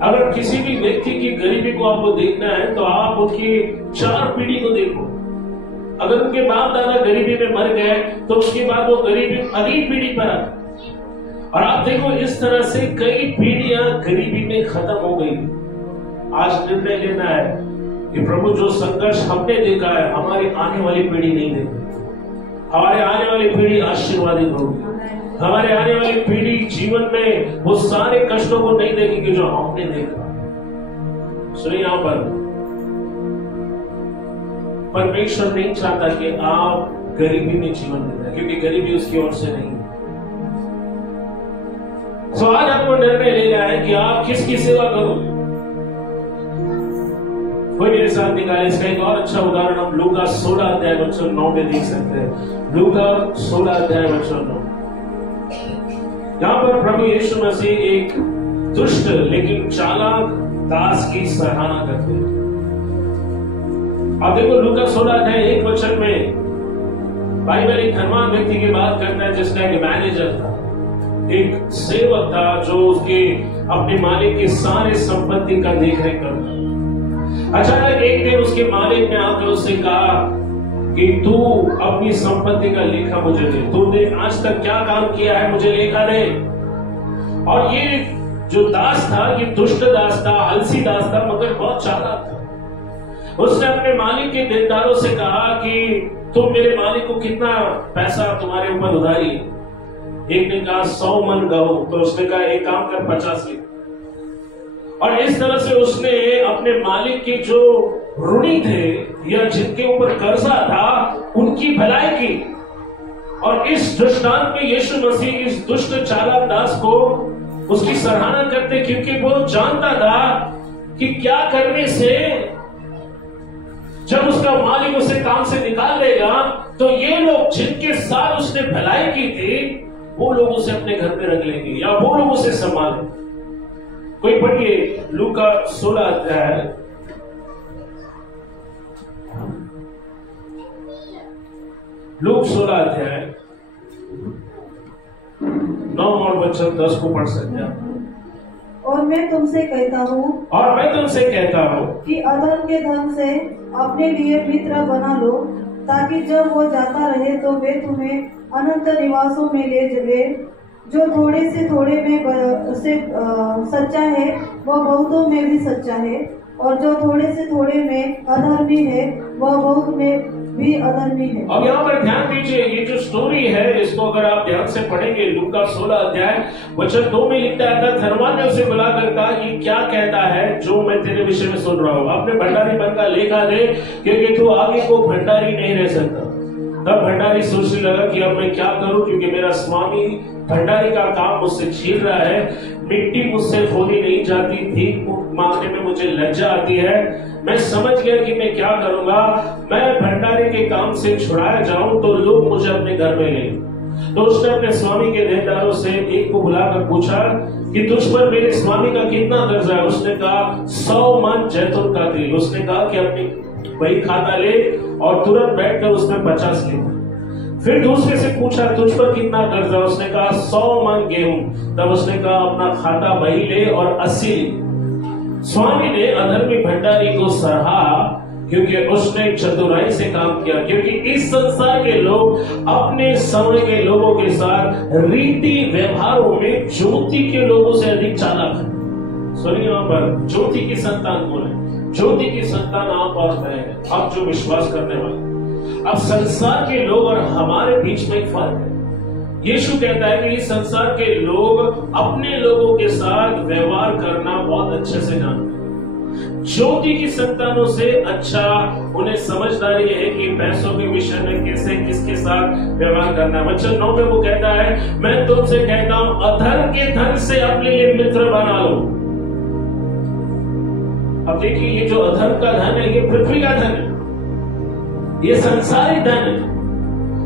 अगर किसी भी व्यक्ति की गरीबी को आपको देखना है तो आप उसकी 4 पीढ़ी को देखो। अगर उनके बाप दादा गरीबी में मर गए तो उसके बाद वो गरीबी अगली पीढ़ी पर आ, और आप देखो इस तरह से कई पीढ़ियां गरीबी में खत्म हो गई। आज निर्णय लेना है कि प्रभु जो संघर्ष हमने देखा है हमारी आने वाली पीढ़ी नहीं देगी। हमारे आने वाली पीढ़ी आशीर्वादित होगी। हमारे आने वाली पीढ़ी जीवन में वो सारे कष्टों को नहीं देखेगी जो हमने देखा। सुनिए, यहां पर परमेश्वर नहीं चाहता कि आप गरीबी में जीवन बिताएं, क्योंकि गरीबी उसकी ओर से नहीं है। तो आज आपको निर्णय लेना है कि आप किसकी सेवा करोगे। कोई मेरे साथ निकाले। इसका एक और अच्छा उदाहरण हम लूका 16 अध्याय वचन 9 में देख सकते हैं। लूका 16 अध्याय वचन 9। यहां पर प्रभु यीशु मसीह एक दुष्ट लेकिन चालाक दास की सराहना करते हैं। आप देखो लूका 16 अध्याय 1 वचन में बाइबल एक धनवान व्यक्ति की बात करता है जिसका एक मैनेजर था, एक सेवक था जो उसके अपने मालिक की सारे संपत्ति का देखरेख करता। अचानक एक दिन उसके मालिक ने आकर उससे कहा कि तू अपनी संपत्ति का लेखा मुझे दे, तूने आज तक क्या काम किया है मुझे लेखा दे। और ये जो दास था ये दुष्ट दास था, आलसी दास था, मगर बहुत चालाक था। उसने अपने मालिक के देनदारों से कहा कि तुम मेरे मालिक को कितना पैसा तुम्हारे ऊपर उधारी है। एक ने कहा 100 मन गहूं, तो उसने कहा एक काम कर 50 ले। और इस तरह से उसने अपने मालिक के जो ऋणी थे या जिनके ऊपर कर्जा था उनकी भलाई की। और इस दृष्टांत में यीशु मसीह इस दुष्ट चालाक दास को उसकी सराहना करते, क्योंकि वो जानता था कि क्या करने से जब उसका मालिक उसे काम से निकाल देगा तो ये लोग जिनके साथ उसने भलाई की थी वो लोग उसे अपने घर में रख लेंगे या वो लोग उसे संभालेंगे। कोई पढ़िए लूका 16 अध्याय लूक 16 अध्याय 9 और वचन 10 को पढ़ सकते हैं। और मैं तुमसे कहता हूँ कि अधर्म के धन से अपने लिए मित्र बना लो, ताकि जब वो जाता रहे तो वे तुम्हें अनंत निवासों में ले चले। जो थोड़े से थोड़े में से सच्चा है वो बहुतों में भी सच्चा है, और जो थोड़े से थोड़े में अधर्मी है वह बहुत में भी अधर्मी है। अब यहाँ पर ध्यान दीजिए, ये जो स्टोरी है इसको अगर आप ध्यान से पढ़ेंगे, लूका 16 अध्याय वचन 2 में लिखता है, धनवान ने उसे बुलाकर कहा, ये क्या कहता है जो मैं तेरे विषय में सुन रहा हूँ? अपने भंडारी पन का लेखा दे, क्योंकि तू आगे को भंडारी नहीं रह सकता। तब भंडारी सोचने लगा कि अब मैं क्या करूं, क्योंकि मेरा स्वामी भंडारी का काम मुझसे छीन रहा है, मिट्टी मुझसे खोदी नहीं जाती, भीख मांगने में मुझे लज्जा आती है। मैं समझ गया कि मैं क्या करूंगा, मैं भंडारी के काम से छुड़ाया जाऊं तो लोग मुझे अपने घर में लें। तो उसने अपने स्वामी के देनदारों से एक को बुलाकर पूछा कि तुझ पर मेरे स्वामी का कितना कर्जा है? उसने कहा 100 मन जैतून का तेल। उसने कहा कि अपनी वही खाता ले और तुरंत बैठकर उसमें 50 ले। फिर दूसरे से पूछा तुझ पर कितना कर्जा? उसने कहा 100 मन गेहूं। तब उसने कहा अपना खाता वही ले और 80 ले। स्वामी ने अधर्मी भंडारी को सराहा क्योंकि उसने चतुराई से काम किया, क्योंकि इस संसार के लोग अपने समय के लोगों के साथ रीति व्यवहारों में ज्योति के लोगों से अधिक चालाक है। सुनिए, यहाँ पर ज्योति की संतान कौन है? ज्योति की संतान आप और मैं है, आप जो विश्वास करने वाले। अब संसार के लोग और हमारे बीच में एक फर्क है। यीशु कहता है कि इस संसार के लोग अपने लोगों के साथ व्यवहार करना बहुत अच्छे से जानते हैं। ज्योति की संतानों से अच्छा उन्हें समझदारी है कि पैसों के विषय में कैसे किसके साथ व्यवहार करना है। वचन 9 में वो कहता है, मैं तुमसे कहता हूं अधर्म के धन से अपने लिए मित्र बना लो। अब देखिए, ये जो अधर्म का धन है ये पृथ्वी का धन है, ये संसारिक धन है।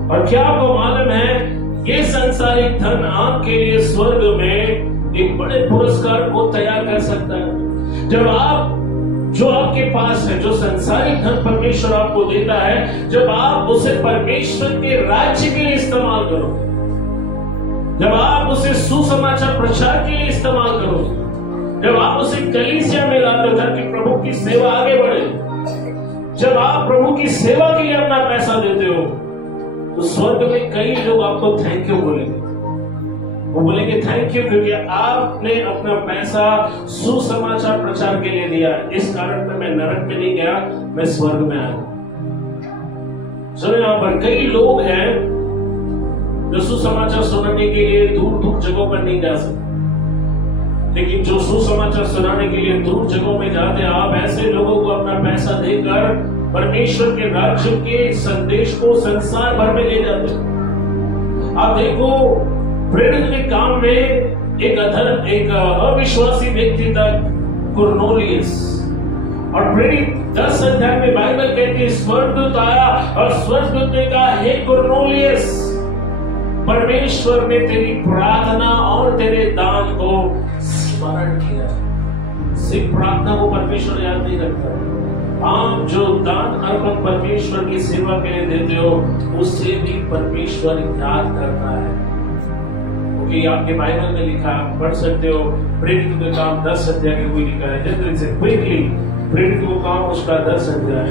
और क्या आपको मालूम है, ये संसारिक धन आपके लिए स्वर्ग में एक बड़े पुरस्कार को तैयार कर सकता है। जब आप जो आपके पास है, जो संसारिक धन परमेश्वर आपको देता है, जब आप उसे परमेश्वर के राज्य के लिए इस्तेमाल करो, जब आप उसे सुसमाचार प्रचार के लिए इस्तेमाल करो, जब आप उसे कलीसिया में लाते हो ताकि प्रभु की सेवा आगे बढ़े, जब आप प्रभु की सेवा के लिए अपना पैसा देते हो, तो स्वर्ग में कई लोग आपको थैंक यू बोलेंगे। वो बोलेंगे थैंक यू क्योंकि आपने अपना पैसा सुसमाचार प्रचार के लिए दिया। इस कारण मैं नरक में नहीं गया, मैं स्वर्ग में आया। सुनो, यहाँ पर कई लोग हैं जो सुसमाचार सुनाने के लिए दूर दूर जगहों पर नहीं जा सकते, लेकिन जो सुसमाचार सुनाने के लिए दूर जगहों में जाते हैं, आप ऐसे लोगों को अपना पैसा देकर परमेश्वर के राज्य के संदेश को संसार भर में ले जाते हैं। आप देखो, प्रेरित के काम में एक अविश्वासी व्यक्ति था, कुरनेलियस, और प्रेरित 10 अध्याय में बाइबल कहती है स्वर्गदूत आया और स्वर्गदूत ने कहा, हे कुरनेलियस, परमेश्वर ने तेरी प्रार्थना और तेरे दान को स्मरण किया। सिर्फ प्रार्थना को परमेश्वर याद नहीं रखता, आप जो दान अर्पण परमेश्वर की सेवा के लिए देते हो उससे भी परमेश्वर याद करता है। क्योंकि आपके बाइबल में लिखा, आप पढ़ सकते हो, प्रेरित के काम 10 अध्याय में कोई लिखा है, जल्दी से क्विकली प्रेरित को काम उसका 10 अध्याय,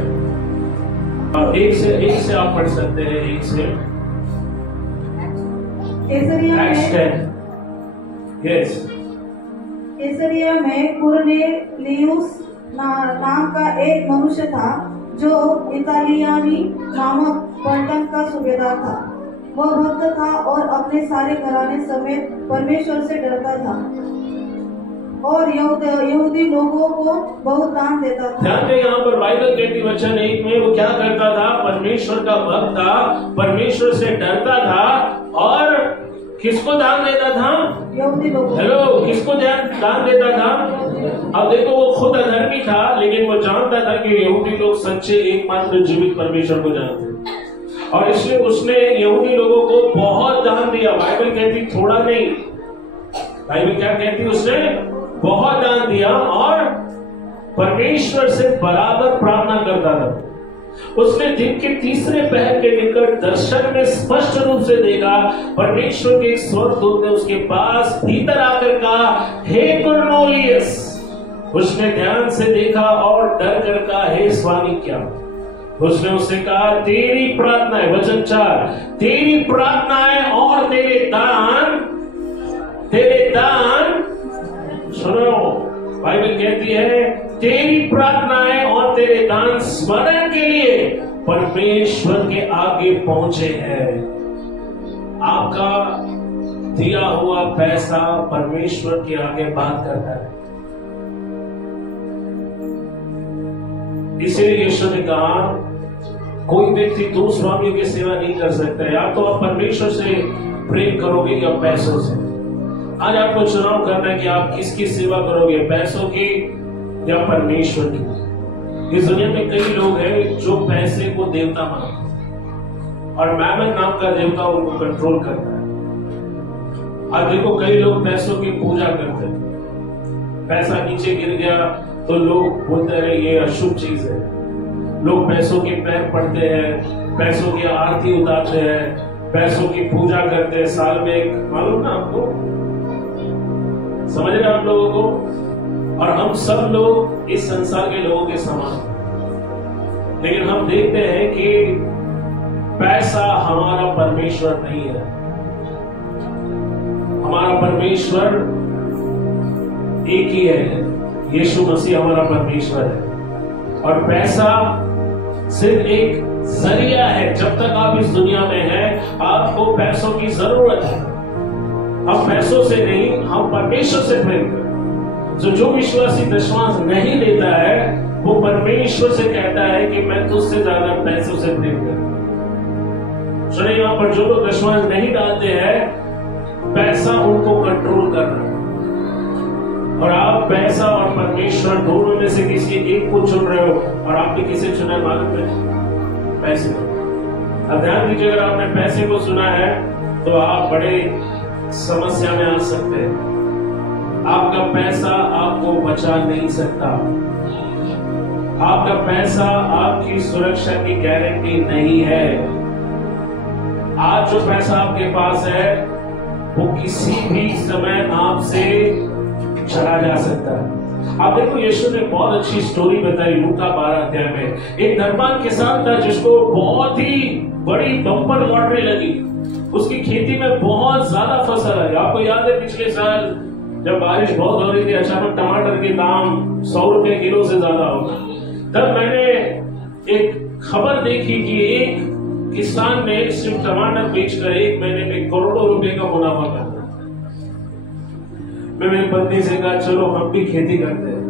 और एक से आप पढ़ सकते हैं, एक से कैसरिया में कुरनेलियुस नाम का एक मनुष्य था जो इतालियानी नामक पलटन का सूबेदार था। वह भक्त था और अपने सारे घराने समेत परमेश्वर से डरता था और यहूदी लोगों को बहुत दान देता था। ध्यान दें, यहाँ पर बाइबल कहती वचन 1 में वो क्या करता था? परमेश्वर का भक्त था, परमेश्वर से डरता था और किसको दान देता था? यहूदी लोगों। हेलो, किसको दान देता था? अब देखो, वो खुद अधर्मी था, लेकिन वो जानता था कि यहूदी लोग सच्चे एकमात्र जीवित परमेश्वर को जानते हैं, और इसलिए उसने यहूदी लोगों को बहुत दान दिया। बाइबल कहती थोड़ा नहीं, बाइबल क्या कहती? उसने बहुत दान दिया और परमेश्वर से बराबर प्रार्थना करता था। उसने दिन के तीसरे पहर के निकट दर्शन में स्पष्ट रूप से देखा, परमेश्वर के एक स्वर्गदूत ने उसके पास भीतर आकर कहा, हे कुरनेलियस। उसने ध्यान से देखा और डर कर कहा, हे स्वामी क्या? उसने उससे कहा, तेरी प्रार्थनाएं, वचन 4, तेरी प्रार्थनाएं और तेरे दान, सुनो, बाइबल कहती है तेरी प्रार्थनाएं और तेरे दान स्मरण के लिए परमेश्वर के आगे पहुंचे हैं। आपका दिया हुआ पैसा परमेश्वर के आगे बात करता है। इसीलिए यीशु ने कहा कोई व्यक्ति दो स्वामियों की सेवा नहीं कर सकता। या तो आप परमेश्वर से प्रेम करोगे या पैसों से। आज आपको चुनाव करना है कि आप किसकी सेवा करोगे, पैसों की या परमेश्वर की। इस दुनिया में कई लोग हैं जो पैसे को देवता मानते और मैमन नाम का देवता उनको कंट्रोल करता है। आज देखो कई लोग पैसों की पूजा करते हैं। पैसा नीचे गिर गया तो लोग बोलते हैं ये अशुभ चीज है। लोग पैसों के पैर पड़ते हैं, पैसों की आरती उतारते हैं, पैसों की पूजा करते हैं। साल में एक, मालूम ना आपको, समझ रहे आप लोगों को। और हम सब लोग इस संसार के लोगों के समान, लेकिन हम देखते हैं कि पैसा हमारा परमेश्वर नहीं है। हमारा परमेश्वर एक ही है, यीशु मसीह हमारा परमेश्वर है। और पैसा सिर्फ एक जरिया है। जब तक आप इस दुनिया में हैं, आपको पैसों की जरूरत है। हम पैसों से नहीं, हम परमेश्वर से प्रेम करें। जो विश्वासी दशमांश नहीं देता है वो परमेश्वर से कहता है कि मैं तुझसे ज्यादा पैसों से प्रेम करता। सुनिए, यहां पर जो लोग दशमांश नहीं डालते हैं, पैसा उनको कंट्रोल कर रहा है। और आप पैसा और परमेश्वर दोनों में से किसी एक को चुन रहे हो। और आपने किसे चुना मालूम है? पैसे। अब ध्यान दीजिए, अगर आपने पैसे को सुना है तो आप बड़े समस्या में आ सकते हैं। आपका पैसा आपको बचा नहीं सकता। आपका पैसा आपकी सुरक्षा की गारंटी नहीं है। आज जो पैसा आपके पास है वो किसी भी समय आपसे चला जा सकता है। आप देखो, यीशु ने बहुत अच्छी स्टोरी बताई लूका 12 अध्याय में। एक धनवान किसान था जिसको बहुत ही बड़ी बम्पर लॉटरी लगी। उसकी खेती में बहुत ज्यादा फसल आई। आपको याद है पिछले साल जब बारिश बहुत हो रही थी, अचानक टमाटर के दाम 100 रुपए किलो से ज्यादा हो गए। तब मैंने एक खबर देखी कि एक किसान ने सिर्फ टमाटर बेचकर 1 महीने में करोड़ों रुपए का मुनाफा कर दिया। मैं मेरी पत्नी से कहा चलो हम भी खेती करते हैं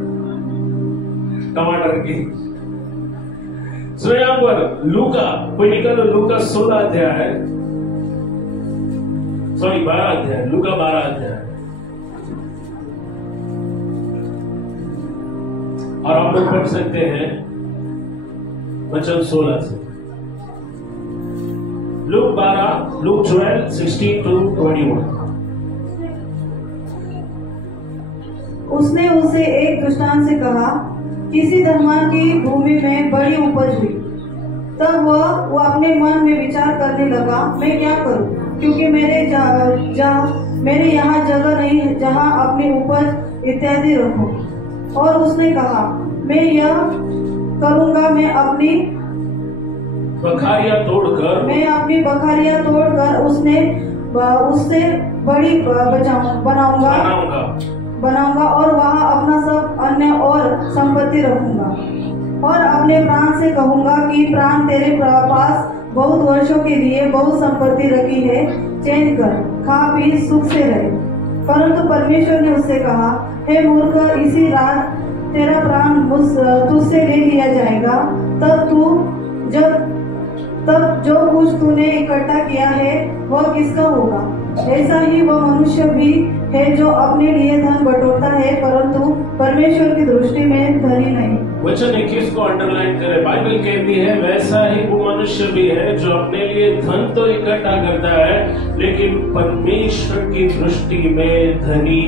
टमाटर की। सुनिए, यहां पर लूका, कोई निकल लूका 16 अध्याय, सॉरी 12 अध्याय, लूका 12 अध्याय। और आप लोग पढ़ सकते हैं वचन 16 से। Look 12, 16 to 21। उसने उसे एक दृष्टांत से कहा, किसी धनवान की भूमि में बड़ी उपज हुई। तब वह अपने मन में विचार करने लगा, मैं क्या करूं, क्योंकि मेरे यहाँ जगह नहीं है जहाँ अपनी उपज इत्यादि रखूं। और उसने कहा, मैं यह करूंगा, मैं अपनी बखारियां तोड़कर उससे बड़ी बनाऊंगा और वहाँ अपना सब अन्य और संपत्ति रखूंगा। और अपने प्राण से कहूंगा कि प्राण, तेरे पास बहुत वर्षों के लिए बहुत संपत्ति रखी है, चैन कर, खा पी सुख से रहे। परंतु परमेश्वर ने उससे कहा, हे मूर्ख, इसी रात तेरा प्राण तुझसे ले लिया जाएगा। तब जो कुछ तूने इकट्ठा किया है वह किसका होगा? ऐसा ही वह मनुष्य भी है जो अपने लिए धन बटोरता है, परंतु परमेश्वर की दृष्टि में धनी नहीं। वचन 21 को अंडरलाइन करें। बाइबल कहती है वैसा ही वो मनुष्य भी है जो अपने लिए धन तो इकट्ठा करता है, लेकिन परमेश्वर की दृष्टि में धनी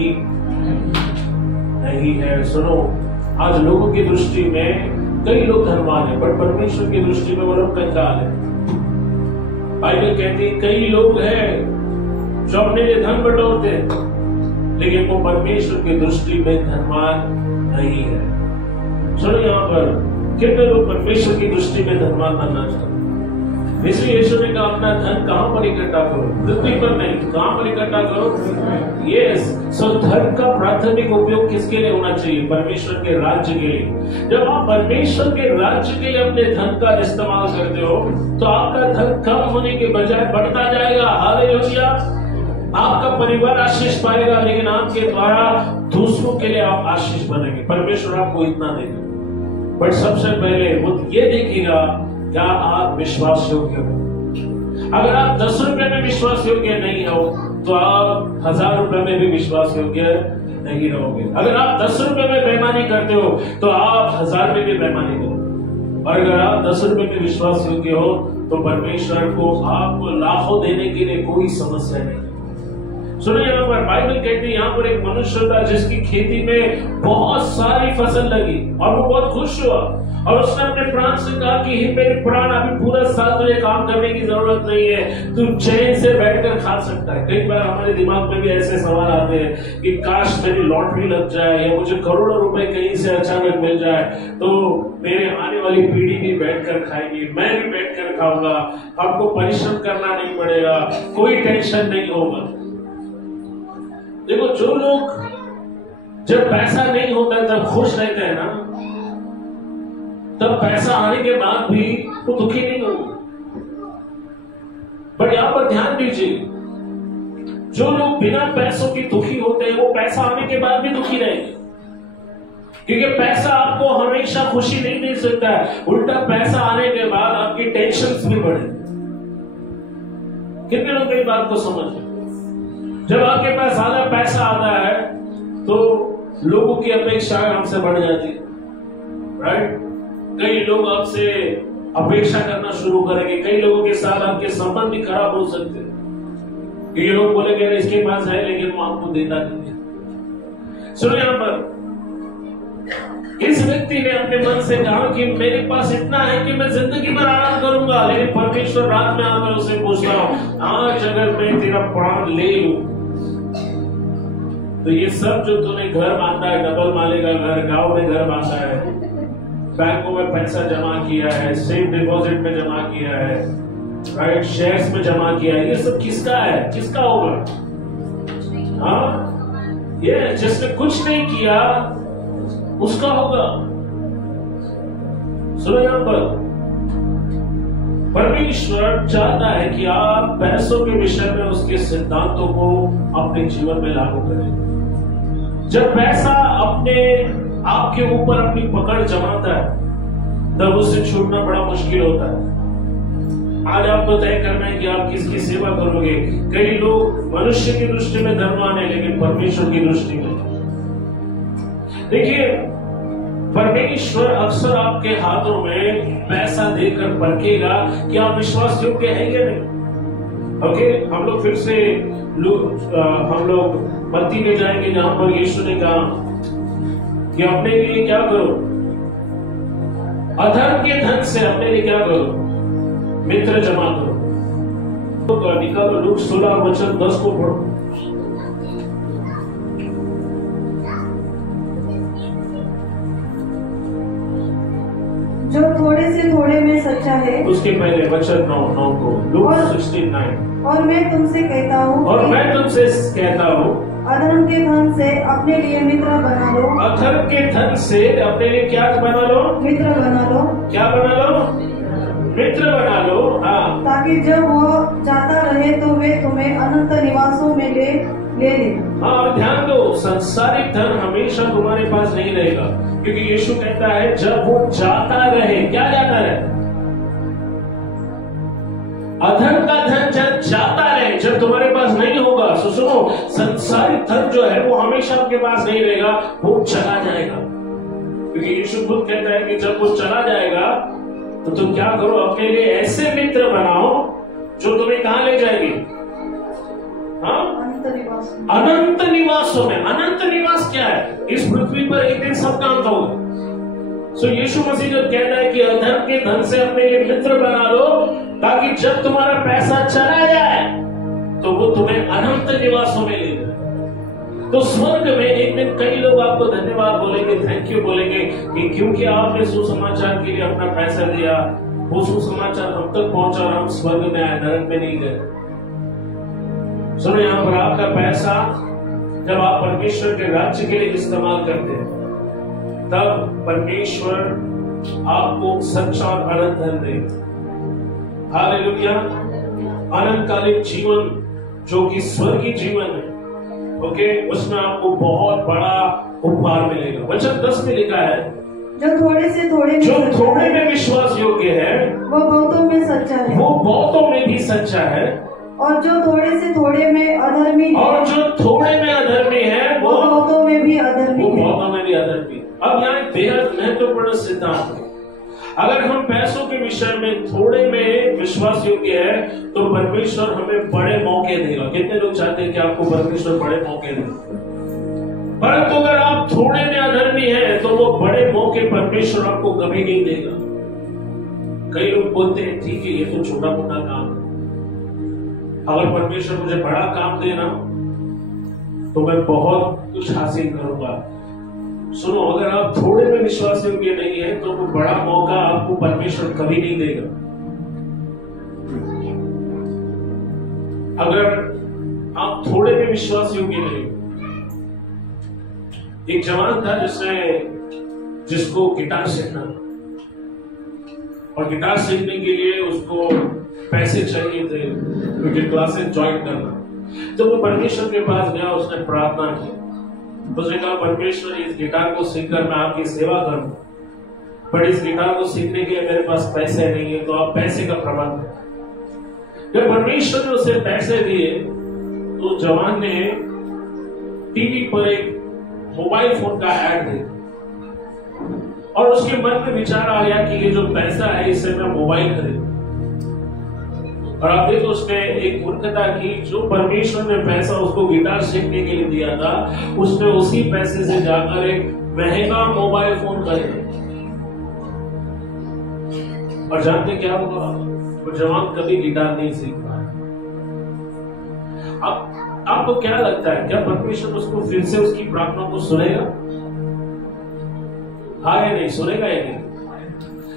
नहीं है। सुनो, आज लोगों की दृष्टि में कई लोग धनवान है, पर परमेश्वर की दृष्टि में वो लोग कंगाल है। बाइबल कहती है कई लोग हैं जो अपने लिए धन बटोरते हैं, लेकिन वो परमेश्वर की दृष्टि में धनवान नहीं है। सुनो, यहाँ पर कितने लोग परमेश्वर की दृष्टि में धनवान बनना चाहते हैं? इसलिए यीशु ने कहा अपना धन कहां पर इकट्ठा करो, पृथ्वी पर नहीं, कहां पर इकट्ठा करो। यस, सो धन का प्राथमिक उपयोग किसके लिए होना चाहिए? परमेश्वर के राज्य के लिए। जब आप परमेश्वर के राज्य के लिए अपने धन का इस्तेमाल करते हो तो आपका धन कम होने के बजाय बढ़ता जाएगा। हालेलुया। आपका परिवार आशीष पाएगा, लेकिन आपके द्वारा दूसरों के लिए आप आशीष बनेंगे। परमेश्वर आपको इतना देगा, बट सबसे पहले वो ये देखेगा क्या आप विश्वास योग्य हो। अगर आप 10 रुपए में विश्वास योग्य नहीं हो तो आप 1000 रुपए में भी विश्वास योग्य नहीं रहोगे। अगर आप 10 रुपए में बेईमानी करते हो तो आप 1000 में भी बेईमानी करो। और अगर आप 10 रुपए में विश्वास योग्य हो तो परमेश्वर को आपको लाखों देने के लिए कोई समस्या नहीं। सुनो, यहाँ पर बाइबल कहती है, यहाँ पर एक मनुष्य था जिसकी खेती में बहुत सारी फसल लगी और वो बहुत खुश हुआ और उसने अपने प्राण से कहा कि हे मेरे प्राण, अभी पूरा साल तुझे काम करने की जरूरत नहीं है, तू चैन से बैठकर खा सकता है। कई बार हमारे दिमाग में भी ऐसे सवाल आते हैं कि काश मेरी लॉटरी लग जाए या मुझे करोड़ों रुपए कहीं से अचानक मिल जाए तो मेरे आने वाली पीढ़ी भी बैठकर खाएगी, मैं भी बैठकर खाऊंगा, हमको परिश्रम करना नहीं पड़ेगा, कोई टेंशन नहीं होगा। देखो, जो लोग जब पैसा नहीं होता है तब खुश रहते हैं ना, तब पैसा आने के बाद भी वो दुखी नहीं होंगे। बट यहां पर ध्यान दीजिए, जो लोग बिना पैसों के दुखी होते हैं वो पैसा आने के बाद भी दुखी रहेंगे, क्योंकि पैसा आपको हमेशा खुशी नहीं दे सकता है। उल्टा पैसा आने के बाद आपकी टेंशन्स भी बढ़े। कितने लोग मेरी बात को समझे? जब आपके पास ज्यादा पैसा आता है तो लोगों की अपेक्षाएं हमसे बढ़ जाती है, राइट? कई लोग आपसे अपेक्षा करना शुरू करेंगे, कई लोगों के साथ आपके संबंध भी खराब हो सकते हैं। कई लोग बोलेंगे इसके पास है लेकिन वो आपको देता नहीं है। सुनो, यहाँ पर इस व्यक्ति ने अपने मन से कहा कि मेरे पास इतना है कि मैं जिंदगी भर आराम करूंगा, लेकिन परमेश्वर रात में आकर उसे पूछता हूं, आज अगर मैं तेरा प्राण ले लूं तो ये सब जो तूने घर बांधा है, डबल माले का घर, गांव में घर बांधा है, बैंकों में पैसा जमा किया है, सेफ डिपॉजिट में जमा किया है, राइट, शेयर्स में जमा किया है, ये सब किसका है? किसका होगा? हाँ, ये जिसने कुछ नहीं किया उसका होगा। सुनो, यहां पर परमेश्वर चाहता है कि आप पैसों के विषय में उसके सिद्धांतों को अपने जीवन में लागू करें। जब पैसा अपने आपके ऊपर अपनी पकड़ जमाता है तब उससे छूटना बड़ा मुश्किल होता है। आज आपको तय करना है कि आप किसकी सेवा करोगे। कई लोग मनुष्य की दृष्टि में धनवान है लेकिन परमेश्वर की दृष्टि में, देखिए, परमेश्वर अक्सर आपके हाथों में पैसा देकर परखेगा कि आप विश्वास योग्य है या नहीं। ओके, हम लोग फिर से हम लोग मत्ती में जाएंगे जहां पर यीशु ने कहा कि अपने लिए क्या करो, अधर्म के धन से अपने लिए क्या करो, मित्र जमा करो। तो निकालो लूक 16:10 को पढ़ो। जो थोड़े से थोड़े में सच्चा है, उसके पहले वचन 9 को, लूक 16:9। और मैं तुमसे कहता हूँ, अधर्म के धन से अपने लिए मित्र बना लो। अधर्म के धन से अपने लिए क्या बना लो? मित्र बना लो। क्या बना लो? मित्र बना लो। हाँ, ताकि जब वो जाता रहे तो वे तुम्हें अनंत निवासों में ले ले। हाँ, और ध्यान दो, संसारिक धन हमेशा तुम्हारे पास नहीं रहेगा, क्योंकि यीशु कहता है जब वो जाता रहे, क्या जाता रहे? अधर्म का धन जब जाता रहे, जब तुम्हारे पास नहीं होगा। सुनो, संसारिक धन जो है वो हमेशा आपके पास नहीं रहेगा, वो चला जाएगा। क्योंकि यीशु खुद कहता है कि जब वो चला जाएगा तो तुम क्या करो, अपने लिए ऐसे मित्र बनाओ जो तुम्हें कहां ले जाएगी? हाँ, अनंत निवासों में। अनंत निवास क्या है? इस पृथ्वी पर एक दिन सबका अंत होगा। सो यीशु मसीह जब कहता है कि अधर्म के धन से अपने लिए मित्र बना लो ताकि जब तुम्हारा पैसा चला जाए तो वो तुम्हें अनंत निवासों में ले जाए। तो स्वर्ग में एक दिन कई लोग आपको धन्यवाद बोलेंगे, थैंक यू बोलेंगे कि क्योंकि आपने सुसमाचार के लिए अपना पैसा दिया, वो सुसमाचार हम तक पहुंचा और हम स्वर्ग में आए, नरक में नहीं गए। सुनो, यहाँ पर आपका पैसा जब आप परमेश्वर के राज्य के लिए इस्तेमाल करते हैं, तब परमेश्वर आपको सच्चा और अनंत धन देगा। हालेलुया। अनंतकालिक जीवन जो कि स्वर्गीय जीवन है, ओके, उसमें आपको बहुत बड़ा उपहार मिलेगा। वचन 10 में लिखा है, जो थोड़े में विश्वास योग्य है वो बहुतों में सच्चा है, वो बहुतों में भी सच्चा है। और जो थोड़े से थोड़े में अधर्मी है, और जो थोड़े में अधर्मी है वो बहुतों में भी अधर्मी है। बहुतों में भी अधर्मी। अब यहाँ एक बेहद महत्वपूर्ण सिद्धांत है। अगर हम पैसों के विषय में थोड़े में विश्वास योग्य है, तो परमेश्वर हमें बड़े मौके देगा। कितने लोग चाहते हैं कि आपको परमेश्वर बड़े मौके दे? परंतु अगर आप थोड़े में अधर्मी हैं, तो वो बड़े मौके परमेश्वर आपको कभी नहीं देगा। कई लोग बोलते हैं, ठीक है, ये तो छोटा मोटा काम है, अगर परमेश्वर मुझे बड़ा काम देना तो मैं बहुत कुछ हासिल करूंगा। सुनो, अगर आप थोड़े में विश्वास योग्य नहीं है, तो कोई बड़ा मौका आपको परमेश्वर कभी नहीं देगा। अगर आप थोड़े में विश्वास योग्य नहीं। एक जवान था जिसको गिटार सीखना, और गिटार सीखने के लिए उसको पैसे चाहिए थे, क्योंकि क्लासेस ज्वाइन करना। तो वो परमेश्वर के पास गया, उसने प्रार्थना की, उसने कहा, परमेश्वर, इस गिटार को सीखकर मैं आपकी सेवा करूं, पर इस गिटार को सीखने के लिए मेरे पास पैसे नहीं है, तो आप पैसे का प्रबंध करें। जब परमेश्वर ने उसे पैसे दिए, तो जवान ने टीवी पर एक मोबाइल फोन का ऐड देखा, और उसके मन में विचार आ गया कि ये जो पैसा है, इससे मैं मोबाइल खरीदूं। और आप देखो, उसने एक मूर्खता की। जो परमेश्वर ने पैसा उसको गिटार सीखने के लिए दिया था, उसने उसी पैसे से जाकर एक महंगा मोबाइल फोन खरीदा। और जानते क्या हुआ? वो जवान कभी गिटार नहीं सीख पाया। अब आपको क्या लगता है, क्या परमेश्वर उसको फिर से उसकी प्रार्थना को सुनेगा? हाँ या नहीं? सुनेगा या नहीं?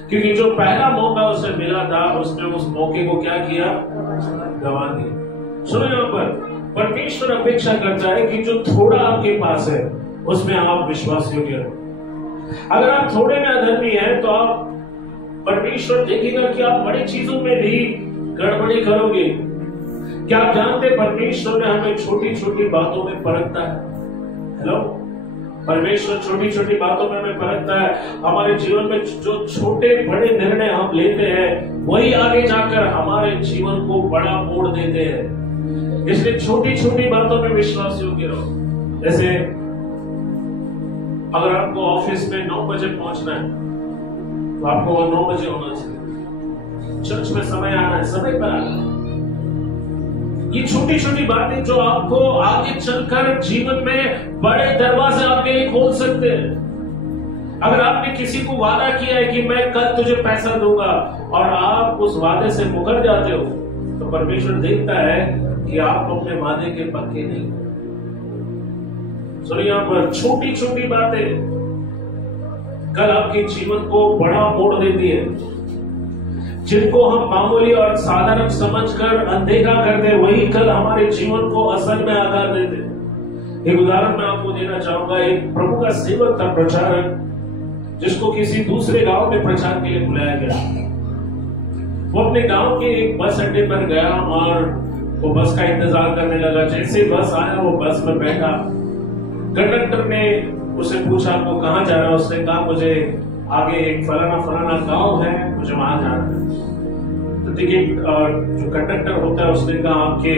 क्योंकि जो पहला मौका उसे मिला था, उसने उस मौके को क्या किया? गंवा दिया। सुनो, यहाँ पर परमेश्वर अपेक्षा करता है कि जो थोड़ा आपके पास है, उसमें आप विश्वास योग्य हो। अगर आप थोड़े में अधर्मी हैं, तो आप परमेश्वर देखेगा कि आप बड़ी चीजों में भी गड़बड़ी करोगे। क्या आप जानते, परमेश्वर ने हमें छोटी छोटी बातों में परखता है। हेलो, परमेश्वर छोटी छोटी बातों में हमें परखता है। हमारे जीवन में जो छोटे बड़े निर्णय हम लेते हैं, वही आगे जाकर हमारे जीवन को बड़ा मोड़ देते हैं। इसलिए छोटी छोटी बातों में विश्वास योग्य रहो। जैसे अगर आपको ऑफिस में 9 बजे पहुंचना है, तो आपको 9 बजे होना चाहिए। चर्च में समय आना है, समय पर आना है। ये छोटी छोटी बातें जो आपको आगे चलकर जीवन में बड़े दरवाजे आपके लिए खोल सकते हैं। अगर आपने किसी को वादा किया है कि मैं कल तुझे पैसा दूंगा, और आप उस वादे से मुकर जाते हो, तो परमेश्वर देखता है कि आप अपने वादे के पक्के नहीं। सुनिए, यहाँ पर छोटी छोटी बातें कल आपके जीवन को बड़ा मोड़ देती है। जिनको हम मामूली और साधारण समझकर अनदेखा करते, वही कल हमारे जीवन को असल में आकार देते। एक उदाहरण मैं आपको देना चाहूंगा। एक प्रभु का सेवक था, प्रचारक, जिसको किसी दूसरे गांव में प्रचार के लिए बुलाया गया। वो अपने गांव के एक बस अड्डे पर गया और वो बस का इंतजार करने लगा। जैसे बस आया, वो बस में बैठा। कंडक्टर ने उसे पूछा, आपको कहाँ जाना है? उसने कहा, मुझे आगे एक फलाना गांव है, मुझे वहां जाना है। तो टिकट जो कंडक्टर होता है, उसने कहा, आपके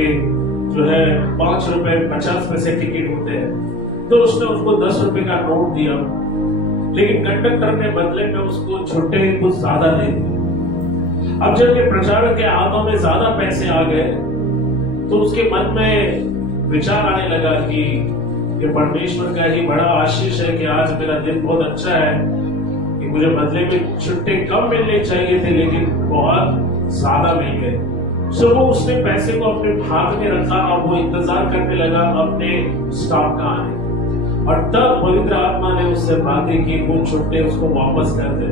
जो है 5 रुपए 50 पैसे टिकट होते हैं। तो उसने उसको 10 रुपए का नोट दिया, लेकिन कंडक्टर ने बदले में उसको छुट्टे कुछ ज्यादा दे दिए। अब जब ये प्रचारक के हाथों में ज्यादा पैसे आ गए, तो उसके मन में विचार आने लगा कि परमेश्वर का ही बड़ा आशीष है कि आज मेरा दिन बहुत अच्छा है, कि मुझे बदले में छुट्टे कम मिलने चाहिए थे, लेकिन बहुत ज्यादा मिल गए। सो वो उसने पैसे को अपने हाथ में रखा और वो इंतजार करने लगा अपने स्टॉप का आने। और तब पवित्र आत्मा ने उससे बातें की, वो छुट्टे उसको वापस कर दे।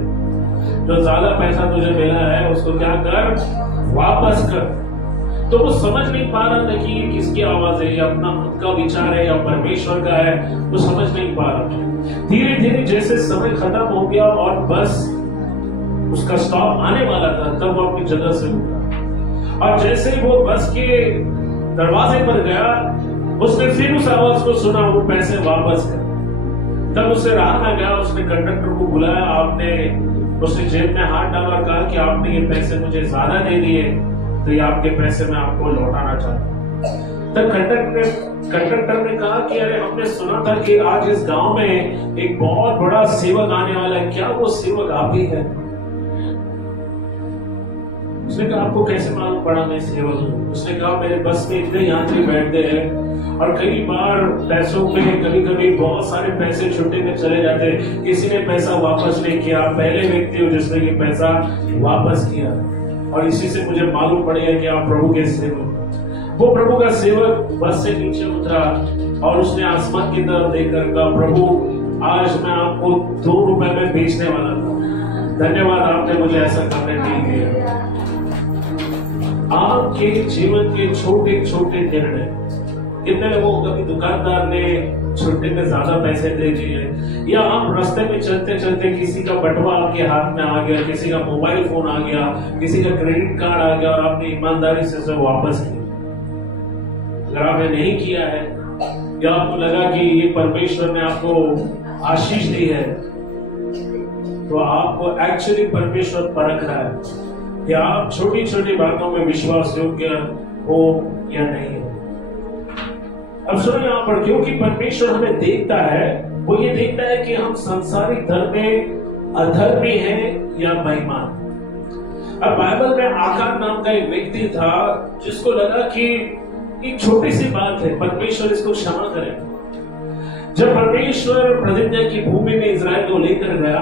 जो ज्यादा पैसा तुझे मिला है उसको क्या कर, वापस कर। तो वो समझ नहीं पा रहा था कि ये किसकी आवाज है, ये अपना खुद का विचार है या परमेश्वर का है, वो समझ नहीं पा रहा। धीरे धीरे जैसे समय खत्म हो गया और बस उसका स्टॉप आने वाला था, तब वो अपनी जगह से उठा और जैसे ही वो बस के दरवाजे पर गया, उसने फिर उस आवाज को सुना, वो पैसे वापस गए। तब उससे रहा ना गया, उसने कंडक्टर को बुलाया, उसने जेब में हाथ डाला और कहा कि आपने ये पैसे मुझे ज्यादा दे दिए, तो ये आपके पैसे मैं आपको लौटाना चाहता हूँ। तब कंडक्टर ने कहा कि अरे हमने सुना था कि आज इस गांव में एक बहुत बड़ा सेवक आने वाला है, क्या वो सेवक आप ही है? उसने कहा आपको कैसे मालूम पड़ा मैं सेवक हूँ? उसने कहा मेरे बस में इतने यात्री बैठते हैं और कई बार पैसों पे कभी कभी बहुत सारे पैसे छुट्टे में चले जाते, किसी ने पैसा वापस नहीं किया, पहले व्यक्ति हो जिसने ये पैसा वापस किया, और इसी से मुझे मालूम पड़ गया कि आप प्रभु के सेवक। वो प्रभु का सेवक बस से नीचे उतरा और उसने आसमान की तरफ देखकर कहा, प्रभु आज मैं आपको 2 रुपए में बेचने वाला था, धन्यवाद आपने मुझे ऐसा करने नहीं दिया। आपके जीवन के छोटे छोटे निर्णय, कितने लोगों को कभी दुकानदार ने छुट्टी में ज्यादा पैसे दे दिए, या आप रास्ते में चलते चलते किसी का बटवा आपके हाथ में आ गया, किसी का मोबाइल फोन आ गया, किसी का क्रेडिट कार्ड आ गया और आपने ईमानदारी से सब वापस किया। अगर आपने नहीं किया है या आपको लगा कि ये परमेश्वर ने आपको आशीष दी है, तो आपको एक्चुअली परमेश्वर परख रहा है कि आप छोटी छोटी बातों में विश्वास योग्य हो या नहीं हो। अब सुनो यहाँ पर, क्योंकि परमेश्वर हमें देखता है, वो ये देखता है कि हम संसारिक धर्म में अधर्मी हैं या बेईमान। अब बाइबल में आकार नाम का एक व्यक्ति था जिसको लगा कि एक छोटी सी बात है, परमेश्वर इसको क्षमा करे। जब परमेश्वर प्रतिज्ञा की भूमि में इजराइल को लेकर गया,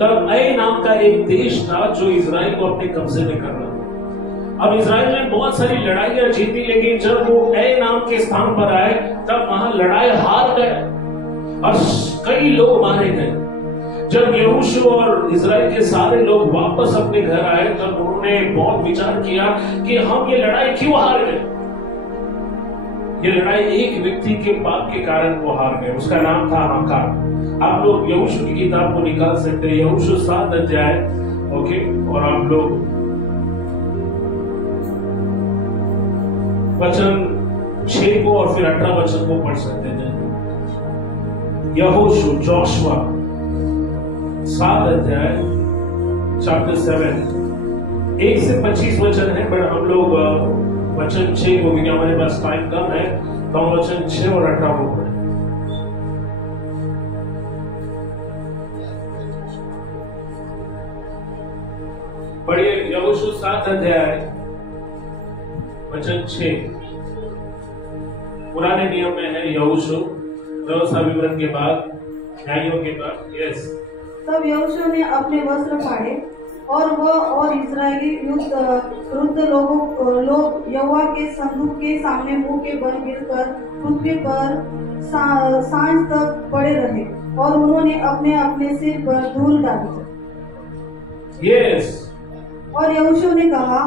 तब ऐ नाम का एक देश था जो इजराइल को अपने कब्जे में कर रहा था। अब इजराइल ने बहुत सारी लड़ाइयां जीती, लेकिन जब वो ऐ नाम के स्थान पर आए तब वहां लड़ाई हार गए और कई लोग मारे गए। जब यहोशू और इजराइल के सारे लोग वापस अपने घर आए, तब उन्होंने बहुत विचार किया कि हम ये लड़ाई क्यों हार गए। ये लड़ाई एक व्यक्ति के पाप के कारण वो हार गए, उसका नाम था आकार। आप लोग यहोशू की किताब को निकाल सकते हैं, यहोशू 7 अध्याय, ओके, और आप लोग वचन 6 को और फिर 18 वचन को पढ़ सकते हैं। यहोशू, जोशुआ 7 अध्याय, चैप्टर 7, 1 से 25 वचन है, पर हम लोग वचन 6 को, क्योंकि हमारे पास टाइम कम है, तो हम वचन 6 और 18 को पढ़ें। पढ़िए यहोशू 7 अध्याय वचन 6। पुराने नियम में है यहोशू, व्यवस्था विवरण के बाद, न्यायों के बाद। यस। तब यहोशू ने अपने वस्त्र फाड़े और वह और इजरायली वृद्ध लोग यहोवा के संदूक के सामने मुंह के बल गिरकर पृथ्वी पर सांझ तक पड़े रहे और उन्होंने अपने अपने सिर पर धूल डाली। यस। और यहोशू ने कहा,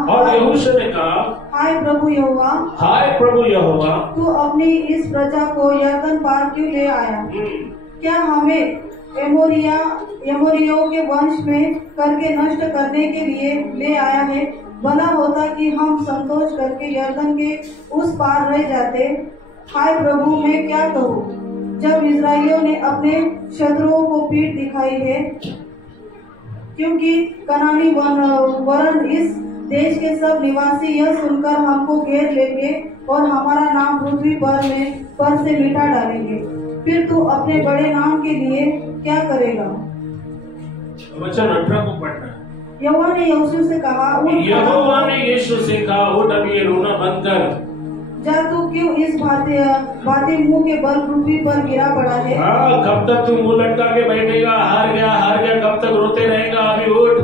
हाय प्रभु यहोवा, हाय प्रभु यहोवा, तू अपनी इस प्रजा को यरदन पार क्यों ले आया? क्या हमें एमोरियों के वंश में करके नष्ट करने के लिए ले आया है? भला होता कि हम संतोष करके यरदन के उस पार रह जाते। हाय प्रभु, मैं क्या कहूँ जब इजराइलियों ने अपने शत्रुओं को पीठ दिखाई है, क्योंकि कनानी वरन इस देश के सब निवासी यह सुनकर हमको घेर लेंगे और हमारा नाम पृथ्वी पर से मिटा डालेंगे। फिर तू अपने बड़े नाम के लिए क्या करेगा? वचन 18 को पढ़ना। यहोवा ने यहोशू से कहा, उठ अभी ये रोना बंद कर, जा तू क्यों इस भांति मुंह के बल पृथ्वी पर गिरा पड़ा है? कब तक तू मुंह लटका के बैठेगा? हार गया, कब तक रोते रहेगा? अभी उठ,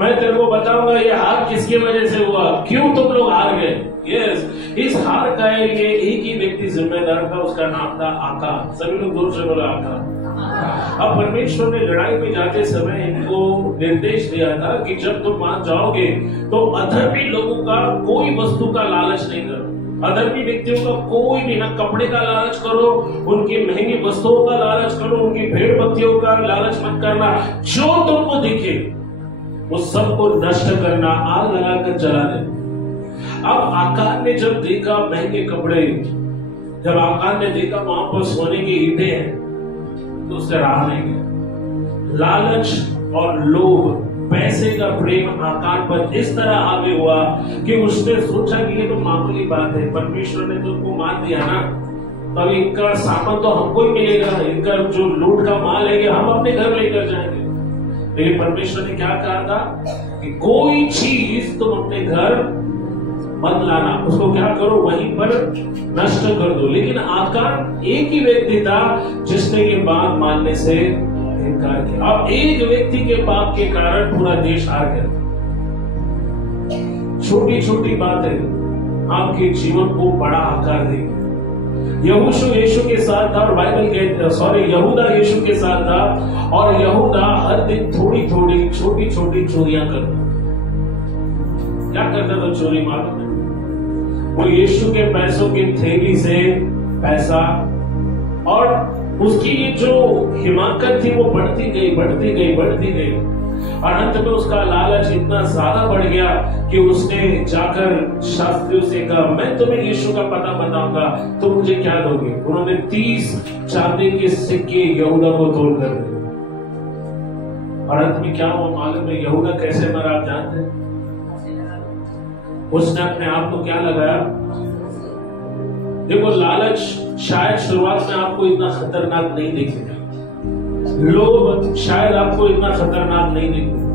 मैं तेरे को बताऊंगा ये हार किसकी वजह से हुआ, क्यों तुम लोग हार गए। यस, इस हार का लिए एक ही व्यक्ति जिम्मेदार था, उसका नाम था आकार। सभी लोग जोर से बोला आकार। अब परमेश्वर ने लड़ाई में जाते समय इनको निर्देश दिया था कि जब तुम वहां जाओगे तो अधर्मी लोगों का कोई वस्तु का लालच नहीं करो, अधर्मी व्यक्तियों का कोई भी, ना कपड़े का लालच करो, उनकी महंगी वस्तुओं का लालच करो, उनकी भेड़ बत्तियों का लालच मत करना। जो तुमको दिखे वो सबको नष्ट करना, आग लगाकर जला देना। अब आकान ने जब देखा महंगे कपड़े, जब आकान ने देखा वहां पर सोने की ईंटें हैं, तो उससे रहा नहीं गया। लालच और लोभ, पैसे का प्रेम आकान पर इस तरह आगे हुआ कि उसने सोचा कि ये तो मामूली बात है, परमेश्वर ने तो उनको मान दिया ना, तो अब इनका सामान तो हमको ही मिलेगा, इनका जो लूट का माल है ये हम अपने घर लेकर जाएंगे। लेकिन परमेश्वर ने क्या कहा था कि कोई चीज तुम अपने घर मत लाना, उसको क्या करो, वहीं पर नष्ट कर दो। लेकिन आकान एक ही व्यक्ति था जिसने ये बात मानने से इनकार किया। अब एक व्यक्ति के पाप के कारण पूरा देश हार गया। छोटी छोटी बातें आपके जीवन को बड़ा आकार देगी। यीशु के साथ था और बाइबल के यहूदा यीशु के साथ था, और यहूदा हर दिन थोड़ी थोड़ी छोटी छोटी चोरियां करता। क्या करता था चोरी? मालूम है? वो यीशु के पैसों की थैली से पैसा, और उसकी ये जो हिमाकत थी वो बढ़ती गई बढ़ती गई बढ़ती गई, और अंत में उसका लालच इतना ज्यादा बढ़ गया कि उसने जाकर शास्त्रियों से कहा, मैं तुम्हें यीशु का पता बताऊंगा, तो मुझे क्या दोगे? उन्होंने 30 चांदी के सिक्के यहूदा को तोड़ कर दिए। और अंत में क्या हुआ मालूम है? यहूदा कैसे मरा आप जानते हैं? उसने अपने आप को क्या लगाया? देखो, लालच शायद शुरुआत में आपको इतना खतरनाक नहीं दिखेगा, लोभ शायद आपको इतना खतरनाक नहीं दिखेगा,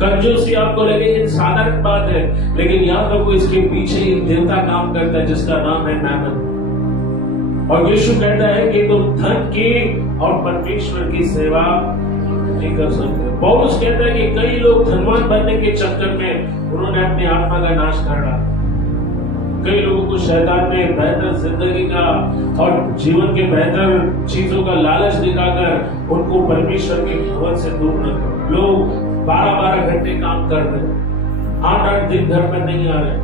कंजूसी आपको लगेगी साधारण बात है, लेकिन याद रखो इसके पीछे एक देवता काम करता है जिसका नाम है मैमन। और यीशु कहता है कि तुम धन की और परमेश्वर की सेवा नहीं कर सकते। पौलुस कहता है कि कई लोग धनवान बनने के चक्कर में उन्होंने अपनी आत्मा का नाश कर डाला। कई लोगों को शैतान ने बेहतर जिंदगी का और जीवन के बेहतर चीजों का लालच दिखाकर उनको परमेश्वर के भवन से दूर न करो। लोग 12-12 घंटे काम कर रहे हैं, 8-8 दिन घर पर नहीं आ रहे।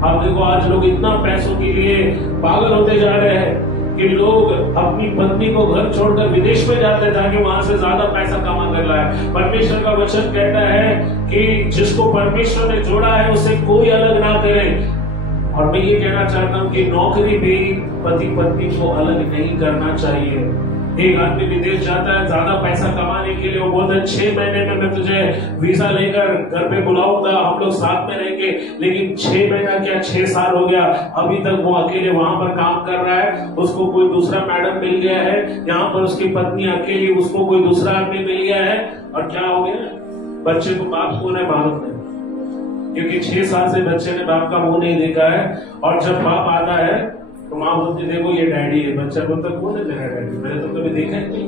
आप देखो आज लोग इतना पैसों के लिए पागल होते जा रहे हैं कि लोग अपनी पत्नी को घर छोड़कर विदेश में जाते हैं ताकि वहां से ज्यादा पैसा कमा कर लाए। परमेश्वर का वचन कहता है कि जिसको परमेश्वर ने जोड़ा है उसे कोई अलग ना करे। और मैं ये कहना चाहता हूँ कि नौकरी भी पति पत्नी को अलग नहीं करना चाहिए। एक आदमी विदेश जाता है ज्यादा पैसा कमाने के लिए, वो बोलता है 6 महीने में मैं तुझे वीजा लेकर घर पे बुलाऊंगा, हम लोग साथ में रहेंगे। लेकिन 6 महीना क्या 6 साल हो गया, अभी तक वो अकेले वहां पर काम कर रहा है। उसको कोई दूसरा मैडम मिल गया है, यहाँ पर उसकी पत्नी अकेली, उसको कोई दूसरा आदमी मिल गया है। और क्या हो गया? बच्चे को बाप कौन है मालूम नहीं, क्योंकि 6 साल से बच्चे ने बाप का मुंह नहीं देखा है। और जब बाप आता है तो माँ बोलती देखो ये डैडी है, बच्चा बोलता कौन है तेरा डैडी, मैंने तो कभी देखा ही नहीं।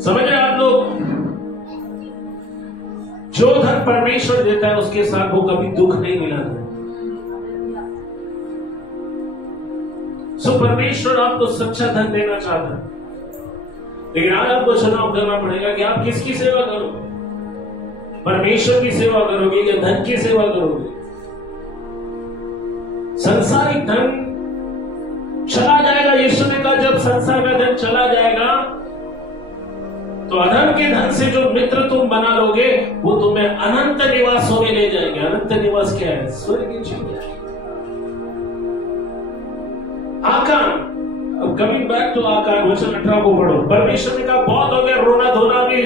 समझ रहे आप लोग? जो धन परमेश्वर देता है उसके साथ वो कभी दुख नहीं मिलाता। सो परमेश्वर आपको सच्चा धन देना चाहता है, लेकिन आज आपको चुनाव करना पड़ेगा कि आप किसकी सेवा करोगे। परमेश्वर की सेवा करोगे या धन की सेवा करोगे? संसारिक धन चला जाएगा। यीशु ने कहा जब संसार का धन चला जाएगा तो अधर्म के धन से जो मित्र तुम बना लोगे वो तुम्हें अनंत निवासों में ले जाएंगे। अनंत निवास क्या है? स्वर्ग की चीज। आकान, अब कमिंग बैक टू आकान, वचन 18 को पढ़ो। परमेश्वर ने कहा बहुत हो गया, रोना धोना भी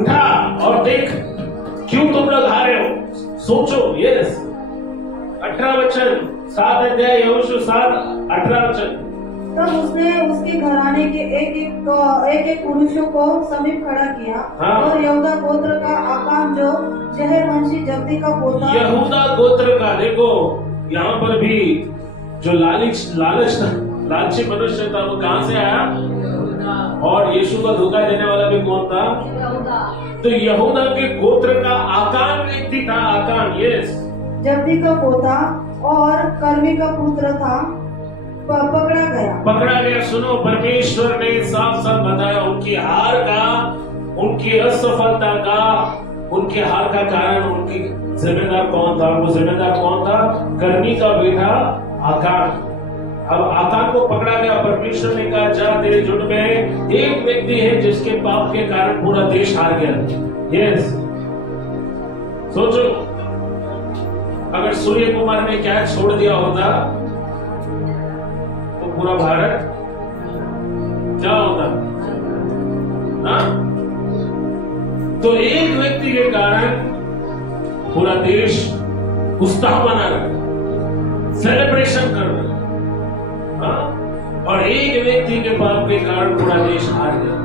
उठा और देख क्यों तुम लोग हारे हो। सोचो। यस, 18 वचन 7 अध्याय यहोशू 7:18 वचन। तब उसने उसके घराने के एक पुरुषों को समीप खड़ा किया। हाँ। और यहूदा गोत्र का आकान जो जहरवंशी जब्दी का पोता। यहूदा गोत्र का, देखो यहाँ पर भी जो लालची मनुष्य था वो कहां से आया? और यीशु को धोखा देने वाला भी कौन था? तो यहूदा के गोत्र का आकान व्यक्ति था। आकान, यस, जब्दी का पोता, और कर्मी का पुत्र था, पकड़ा गया। सुनो, परमेश्वर ने साफ साफ बताया उनकी हार का, उनकी असफलता का, उनके हार का कारण उनकी जिम्मेदार कौन था? वो जिम्मेदार कौन था? कर्मी का बेटा आकान। अब आकान को पकड़ा गया। परमेश्वर ने कहा, जा, तेरे झुंड में एक व्यक्ति है जिसके पाप के कारण पूरा देश हार गया। यस, सोचो, अगर सूर्य कुमार ने क्या छोड़ दिया होता तो पूरा भारत क्या होता? तो एक व्यक्ति के कारण पूरा देश उत्साह मना रहा, सेलिब्रेशन कर रहा, और एक व्यक्ति के पाप के कारण पूरा देश हार गया।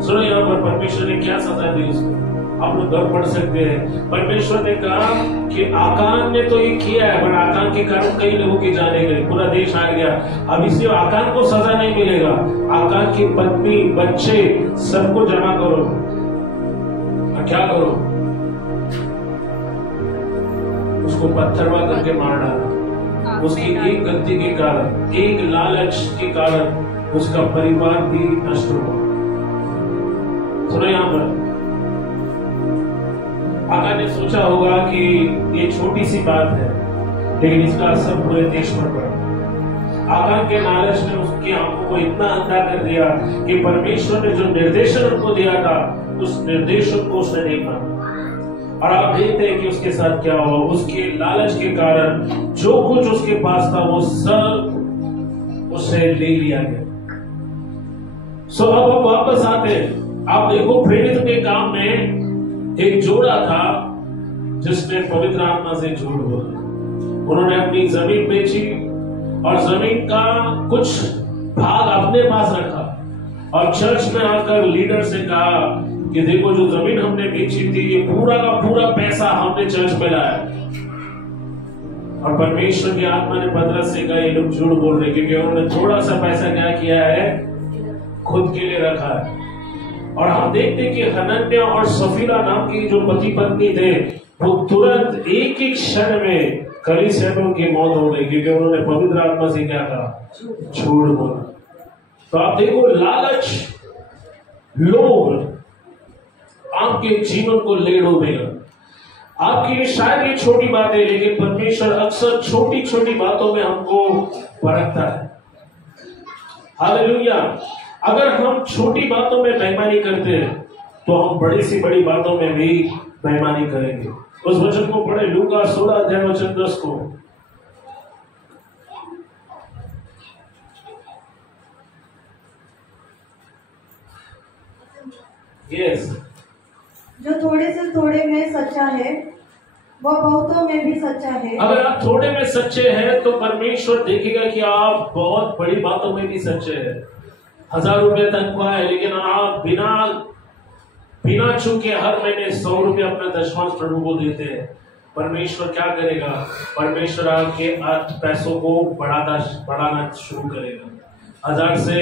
सुनो, यहां पर परमेश्वर ने क्या सजा दी उसको? आप लोग घर पढ़ सकते हैं। परमेश्वर ने कहा कि आकान ने तो ये किया है, पर आकान के कारण कई लोगों की जाने गई, पूरा देश हार गया। अब इसलिए आकान को सजा नहीं मिलेगा। आकान की पत्नी, बच्चे, सबको जमा करो। क्या करो? उसको पत्थरवा करके मार डाला। उसकी एक गलती के कारण, एक लालच के कारण उसका परिवार भी नष्ट हुआ। सुनो, यहां पर आकान ने सोचा होगा कि ये छोटी सी बात है, लेकिन इसका असर पूरे देश पर पड़ा। आकान के लालच ने उसकी आंखों को इतना अंधा कर दिया कि परमेश्वर ने जो निर्देशन उनको दिया था, उस निर्देशन को उसने नहीं माना। और आप देखते हैं कि उसके साथ क्या हुआ। उसके लालच के कारण जो कुछ उसके पास था वो सब उससे ले लिया गया। अब वापस आते हैं। आप देखो, प्रेरित के काम में एक जोड़ा था जिसने पवित्र आत्मा से झूठ बोला। उन्होंने अपनी जमीन बेची और जमीन का कुछ भाग अपने पास रखा और चर्च में आकर लीडर से कहा कि देखो, जो जमीन हमने बेची थी, ये पूरा का पूरा पैसा हमने चर्च में लाया। और परमेश्वर की आत्मा ने पतरस से कहा, ये लोग झूठ बोल रहे, क्योंकि उन्होंने थोड़ा सा पैसा क्या किया है? खुद के लिए रखा है। और हम देखते कि हनन्याह और सफीरा नाम की जो पति पत्नी थे, वो तुरंत एक ही क्षण में कलीसिया में उनकी मौत हो गई, क्योंकि उन्होंने पवित्र आत्मा से क्या कहा? झूठ बोला। तो आप देखो, लालच, लोभ आपके जीवन को ले डूबेगा। आपके लिए शायद ये छोटी बात है, लेकिन परमेश्वर अक्सर छोटी छोटी बातों में हमको परखता है। हालेलुया। अगर हम छोटी बातों में बेईमानी करते हैं तो हम बड़ी सी बड़ी बातों में भी बेईमानी करेंगे। उस वचन को पढ़े, लूका 16 अध्याय वचन 10 को। यस, जो थोड़े से थोड़े में सच्चा है वह बहुतों में भी सच्चा है। अगर आप थोड़े में सच्चे हैं तो परमेश्वर देखेगा कि आप बहुत बड़ी बातों में भी सच्चे हैं। 1000 रुपये तनख्वाह है, लेकिन आप बिना चूके हर महीने 100 रुपये अपना दशमांश प्रभु को देते हैं। परमेश्वर क्या करेगा? परमेश्वर आपके पैसों को बढ़ाना शुरू करेगा। 1000 से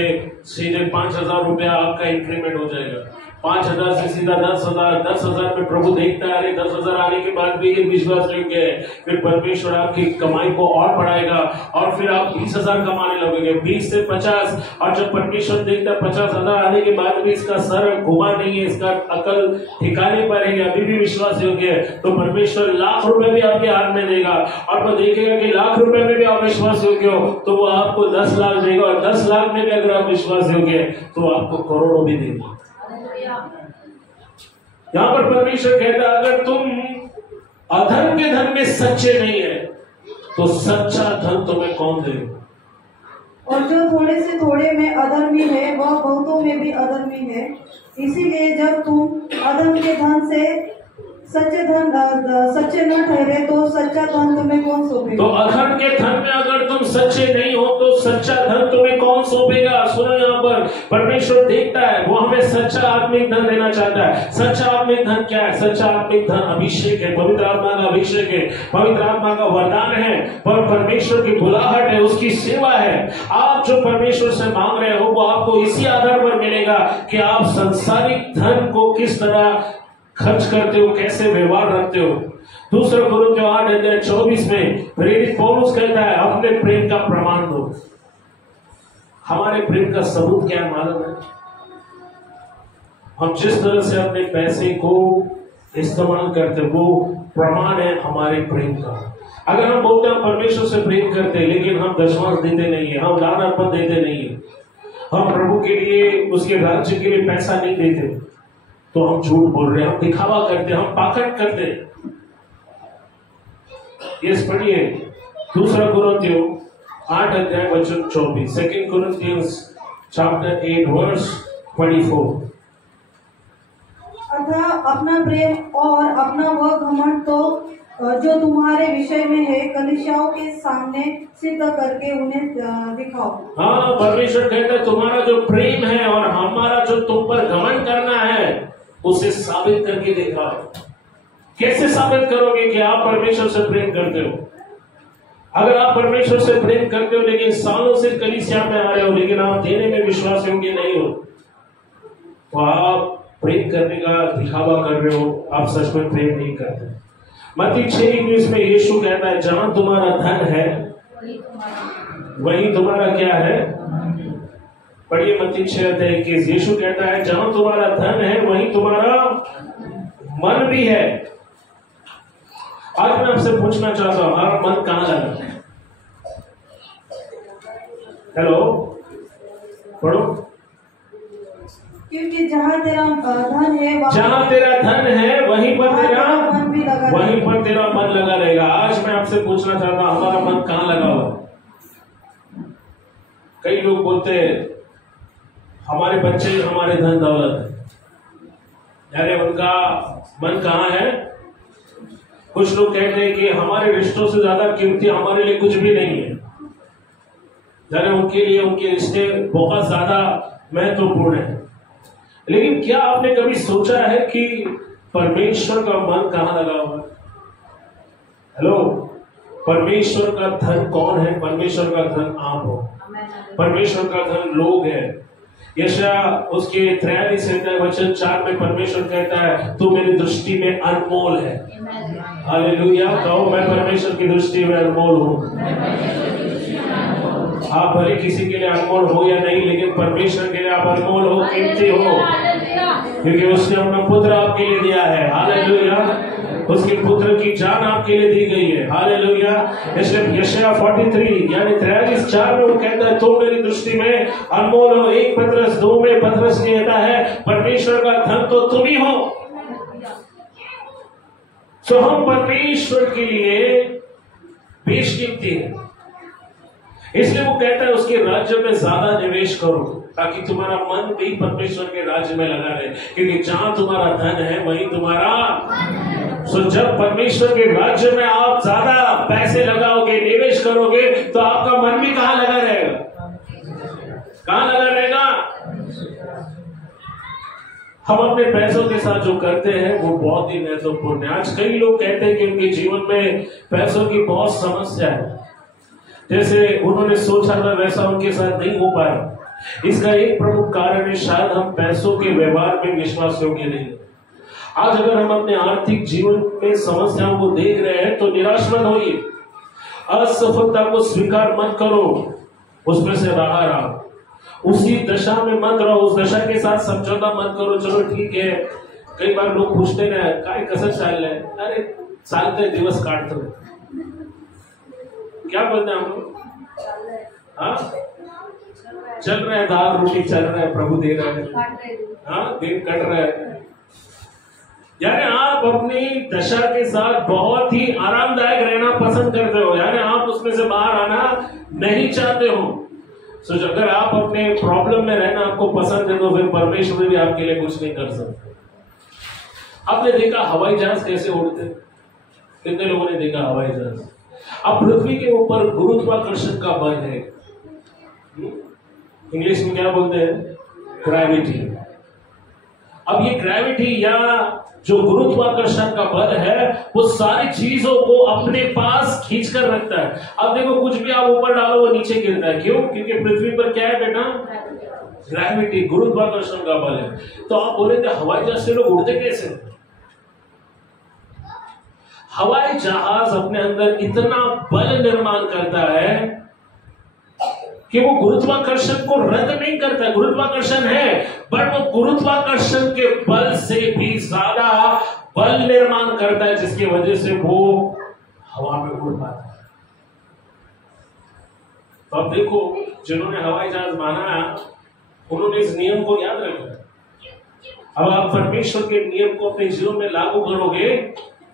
सीधे 5000 रुपया आपका इंक्रीमेंट हो जाएगा। 5000 से सीधा 10,000, 10,000 में प्रभु देखता है, अरे 10,000 आने के बाद भी ये विश्वास योग्य है। फिर परमेश्वर आपकी कमाई को और बढ़ाएगा और फिर आप 20,000 कमाने लगोगे, 20 से 50। और जब परमेश्वर देखता है 50,000 आने के बाद भी इसका सर घुमा नहीं है, इसका अकल ठिकाने पर है, अभी भी विश्वास योग्य है, तो परमेश्वर लाख रुपए भी आपके हाथ में देगा। और वो देखेगा कि लाख रुपए में भी आप विश्वास योग्य हो तो वो आपको 10 लाख देगा, और 10 लाख में भी अगर आप विश्वास योग्य है तो आपको करोड़ों भी देगा। यहां पर परमेश्वर कहता है, अगर तुम अधर्म के धन में सच्चे नहीं है तो सच्चा धन तुम्हें कौन देगा? और जो थोड़े से थोड़े में अधर्मी है वह बहुतों में भी अधर्मी है। इसीलिए जब तुम अधर्म के धन से सच्चे न ठहरे तो सच्चा धन तुम्हें कौन सौंपेगा? तो अधर्म के धन में अगर तुम सच्चे नहीं हो तो सच्चा धन तुम्हें कौन सौंपेगा? सुनो, यहाँ पर परमेश्वर देखता है, वो हमें सच्चा आत्मिक धन देना चाहता है। सच्चा आत्मिक धन क्या है? सच्चा आत्मिक धन अभिषेक है, पवित्र आत्मा का अभिषेक है, पवित्र आत्मा का वरदान है, पर परमेश्वर की बुलाहट है, उसकी सेवा है। आप जो परमेश्वर से मांग रहे हो वो आपको इसी आधार पर मिलेगा कि आप संसारिक धन को किस तरह खर्च करते हो, कैसे व्यवहार रखते हो। दूसरा कुरिन्थियों 8:24 में प्रेरित पौलुस कहता है अपने प्रेम का प्रमाण दो। हमारे प्रेम का सबूत क्या मालूम है? हम जिस तरह से अपने पैसे को इस्तेमाल करते वो प्रमाण है हमारे प्रेम का। अगर हम बोलते हैं परमेश्वर से प्रेम करते हैं लेकिन हम दशमांश देते नहीं है, हम दान अर्पण देते नहीं है, हम प्रभु के लिए उसके राज्य के लिए पैसा नहीं देते, तो हम झूठ बोल रहे हैं, हम दिखावा करते हैं, हम पाखंड करते हैं। ये पढ़िए दूसरा कुरिन्थियों 8:24, 2 Corinthians chapter 8 verse 24। अतः अपना प्रेम और अपना वह घमंड तो जो तुम्हारे विषय में है कलीसियाओं के सामने सिद्ध करके उन्हें दिखाओ। हाँ, परमेश्वर कहता है तुम्हारा जो प्रेम है और हमारा जो तुम पर घमंड करना है उसे साबित करके दिखाओ। कैसे साबित करोगे कि आप परमेश्वर से प्रेम करते हो? अगर आप परमेश्वर से प्रेम करते हो लेकिन सालों से कलीसिया में आ रहे हो लेकिन आप देने में विश्वास योग्य नहीं हो, तो आप प्रेम करने का दिखावा कर रहे हो, आप सच में प्रेम नहीं करते। मत्ती 6:19 में यीशु कहता है जहां तुम्हारा धन है वही तुम्हारा क्या है? पढ़िए मत्ती 6:21। यीशु कहता है जहां तुम्हारा धन है वही तुम्हारा मन भी है। आज मैं आपसे पूछना चाहता हूं हमारा मन कहां लगा? हेलो, पढ़ो। क्योंकि जहाँ तेरा धन है जहाँ तेरा धन है वहीं पर तेरा मन लगा रहेगा। आज मैं आपसे पूछना चाहता हूं हमारा मन कहां लगा हुआ? कई लोग बोलते हैं हमारे बच्चे हमारे धन दौलत है, यानी उनका मन कहां है? कुछ लोग कहते हैं कि हमारे रिश्तों से ज्यादा कीमती हमारे लिए कुछ भी नहीं है, यानी उनके लिए उनके रिश्ते बहुत ज्यादा महत्वपूर्ण है। लेकिन क्या आपने कभी सोचा है कि परमेश्वर का मन कहां लगा हुआ है? हेलो, परमेश्वर का धन कौन है? परमेश्वर का धन आप हो, परमेश्वर का धन लोग है। यशाया उसके 43:4 में परमेश्वर कहता है तू मेरी दृष्टि में अनमोल है। हालेलुया, कहो मैं परमेश्वर की दृष्टि में अनमोल हूँ। आप भले किसी के लिए अनमोल हो या नहीं, लेकिन परमेश्वर के लिए आप अनमोल हो, कीमती हो, क्योंकि उसने अपना पुत्र आपके लिए दिया है। हालेलुया, उसके पुत्र की जान आपके लिए दी गई है। हालेलुया, इसलिए यशाया 43 यानी 43:4 में वो कहता है तुम मेरी दृष्टि में अनमोल हो। 1 पतरस 2 में पतरस कहता है परमेश्वर का धन तो तुम ही हो। सो हम परमेश्वर के लिए बेशकीमती है, इसलिए वो कहता है उसके राज्य में ज्यादा निवेश करो ताकि तुम्हारा मन भी परमेश्वर के राज्य में लगा रहे, क्योंकि जहां तुम्हारा धन है वही तुम्हारा। सो जब परमेश्वर के राज्य में आप ज्यादा पैसे लगाओगे, निवेश करोगे, तो आपका मन भी कहां लगा रहेगा? कहां लगा रहेगा? हम अपने पैसों के साथ जो करते हैं वो बहुत ही महत्वपूर्ण है। आज कई लोग कहते हैं कि उनके जीवन में पैसों की बहुत समस्या है, जैसे उन्होंने सोचा था वैसा उनके साथ नहीं हो पाया। इसका एक प्रमुख कारण है शायद हम पैसों के व्यवहार में विश्वास योग्य नहीं। आज अगर हम अपने आर्थिक जीवन में समस्याओं को देख रहे हैं तो निराश मत होइए, असफलता को स्वीकार मत करो, उसमें से बाहर आओ, उसी दशा में मत रहो, उस दशा के साथ समझौता मत करो। चलो ठीक है, कई बार लोग पूछते हैं काय कसं चाललंय? अरे चालते दिवस काटते, क्या बोलते हैं हम लोग? हाँ, चल रहा है, दाल रोटी चल रहा है, प्रभु दे रहा है, हाँ दिन कट रहा है। यानी आप अपनी दशा के साथ बहुत ही आरामदायक रहना पसंद करते हो, यानी आप उसमें से बाहर आना नहीं चाहते हो। सो अगर आप अपने प्रॉब्लम में रहना आपको पसंद है तो फिर परमेश्वर भी आपके लिए कुछ नहीं कर सकते। आपने देखा हवाई जहाज कैसे उड़ते? कितने लोगों ने देखा हवाई जहाज? अब पृथ्वी के ऊपर गुरुत्वाकर्षण का बल है, इंग्लिश में क्या बोलते हैं? ग्रेविटी। अब ये ग्रेविटी या जो गुरुत्वाकर्षण का बल है वो सारी चीजों को अपने पास खींच कर रखता है। अब देखो कुछ भी आप ऊपर डालो वो नीचे गिरता है, क्यों? क्योंकि पृथ्वी पर क्या है बेटा? ग्रेविटी, गुरुत्वाकर्षण का बल है। तो आप बोले थे हवाई जहाज से लोग उड़ते कैसे? हवाई जहाज अपने अंदर इतना बल निर्माण करता है कि वो गुरुत्वाकर्षण को रद्द नहीं करता। गुरुत्वाकर्षण है, बट वो गुरुत्वाकर्षण के बल से भी ज्यादा बल निर्माण करता है, जिसकी वजह से वो हवा में उड़ पाता है। तो अब देखो, जिन्होंने हवाई जहाज बनाया उन्होंने इस नियम को याद रखा। अब आप परमेश्वर के नियम को अपने जीवन में लागू करोगे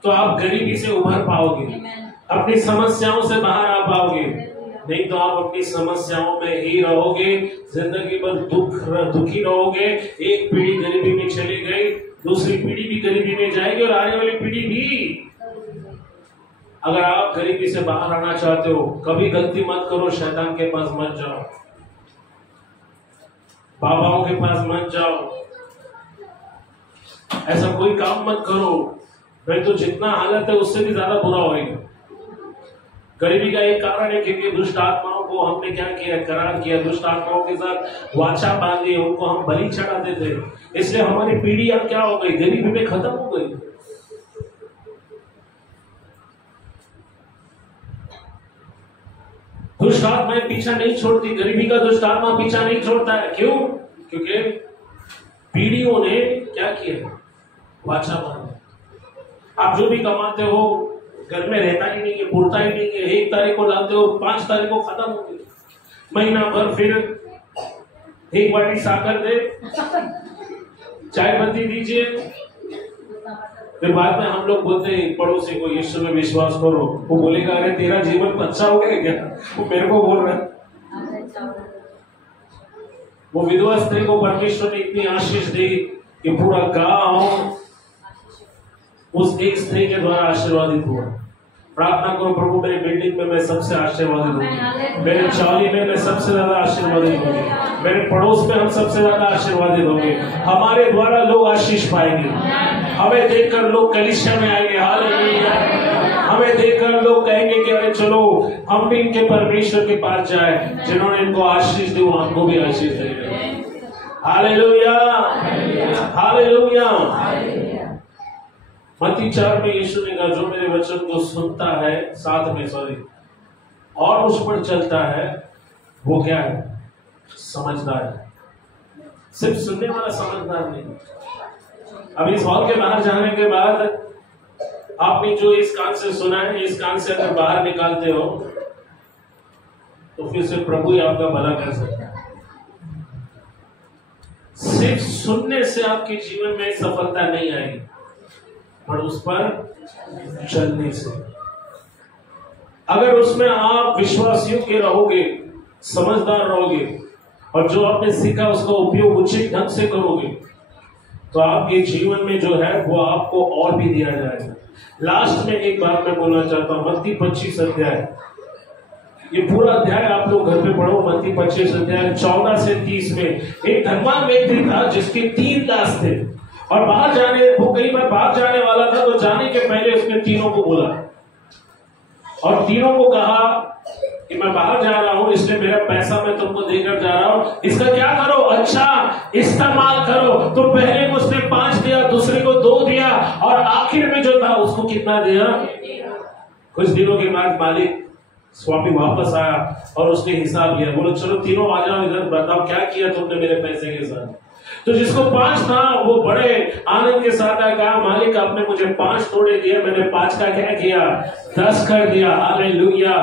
तो आप गरीबी से उभर पाओगे, अपनी समस्याओं से बाहर आ पाओगे। नहीं तो आप अपनी समस्याओं में ही रहोगे, जिंदगी भर दुखी रहोगे। एक पीढ़ी गरीबी में चली गई, दूसरी पीढ़ी भी गरीबी में जाएगी और आने वाली पीढ़ी भी। अगर आप गरीबी से बाहर आना चाहते हो, कभी गलती मत करो, शैतान के पास मत जाओ, बाबाओं के पास मत जाओ, ऐसा कोई काम मत करो, नहीं तो जितना हालत है उससे भी ज्यादा बुरा होगा। गरीबी का एक कारण है क्योंकि दुष्ट आत्माओं को हमने क्या किया, करार किया, दुष्ट आत्माओं के साथ वाचा बांधी, उनको हम बलि चढ़ाते थे, इसलिए हमारी पीढ़ी अब क्या हो गई, गरीबी में खत्म हो गई। दुष्ट आत्माएं पीछा नहीं छोड़ती, गरीबी का दुष्ट आत्मा पीछा नहीं छोड़ता है। क्यों? क्योंकि पीढ़ियों ने क्या किया, वाचा बांधी। आप जो भी कमाते हो घर में रहता ही नहीं है, पुरता ही नहीं है। 1 तारीख को लाते हो, 5 तारीख को खत्म हो गई। महीना भर फिर 1 बाटी साकर दे, चाय पत्ती दीजिए, फिर बाद में हम लोग बोलते हैं पड़ोसी को यीशु में विश्वास करो, वो बोलेगा अरे तेरा जीवन अच्छा हो गया क्या, वो मेरे को बोल रहा है। वो विधवा स्त्री को परमेश्वर ने इतनी आशीष दी कि पूरा गांव उस एक स्त्री के द्वारा आशीर्वादित हुआ। प्रार्थना करो, प्रभु मेरी बिल्डिंग में मैं सबसे आशीर्वादित हूँ, मेरे चौली में मैं सबसे ज्यादा आशीर्वादित होंगे, मेरे पड़ोस में हम सबसे ज्यादा आशीर्वादित होंगे, हमारे द्वारा लोग आशीष पाएंगे, हमें देखकर लोग कलीसिया में आएंगे। हालेलुया। हमें देखकर लोग कहेंगे कि अरे चलो हम भी इनके परमेश्वर के पास जाए, जिन्होंने इनको आशीष दी वो हमको भी आशीष देंगे। Hallelujah, hallelujah. मत्ती 4 में यीशु ने कहा जो मेरे वचन को सुनता है, 7 में सॉरी, और उस पर चलता है, वो क्या है, समझदार है। सिर्फ सुनने वाला समझदार नहीं। अब इस हॉल के बाहर जाने के बाद आपने जो इस कान से सुना है, इस कान से अगर बाहर निकालते हो तो फिर से प्रभु ही आपका भला कर सकता है। सिर्फ सुनने से आपके जीवन में सफलता नहीं आएगी, पर उस पर चलने से। अगर उसमें आप विश्वास योग्य रहोगे, समझदार रहोगे और जो आपने सीखा उसका उपयोग उचित ढंग से करोगे, तो आपके जीवन में जो है वो आपको और भी दिया जाएगा। लास्ट में एक बात मैं बोलना चाहता हूं, मत्ती 25 अध्याय, ये पूरा अध्याय आप लोग घर पे पढ़ो। मत्ती 25 अध्याय 14 से 30 में एक धनवान व्यक्ति था जिसके 3 दास थे और बाहर जाने, वो कई बार बाहर जाने वाला था, तो जाने के पहले उसने तीनों को बोला और तीनों को कहा कि मैं बाहर जा रहा हूं, इसलिए मेरा पैसा मैं तुमको देकर जा रहा हूं, इसका क्या करो, अच्छा इस्तेमाल करो। तो पहले को उसने 5 दिया, दूसरे को 2 दिया और आखिर में जो था उसको कितना दिया। कुछ दिनों के बाद मालिक स्वामी वापस आया और उसने हिसाब लिया। बोलो चलो तीनों आ जाओ इधर, बताओ क्या किया तुमने मेरे पैसे के साथ। तो जिसको 5 था वो बड़े आनंद के साथ कहा मालिक आपने मुझे 5 तोड़े दिए, मैंने 5 का क्या किया, 10 कर दिया। हालेलुया।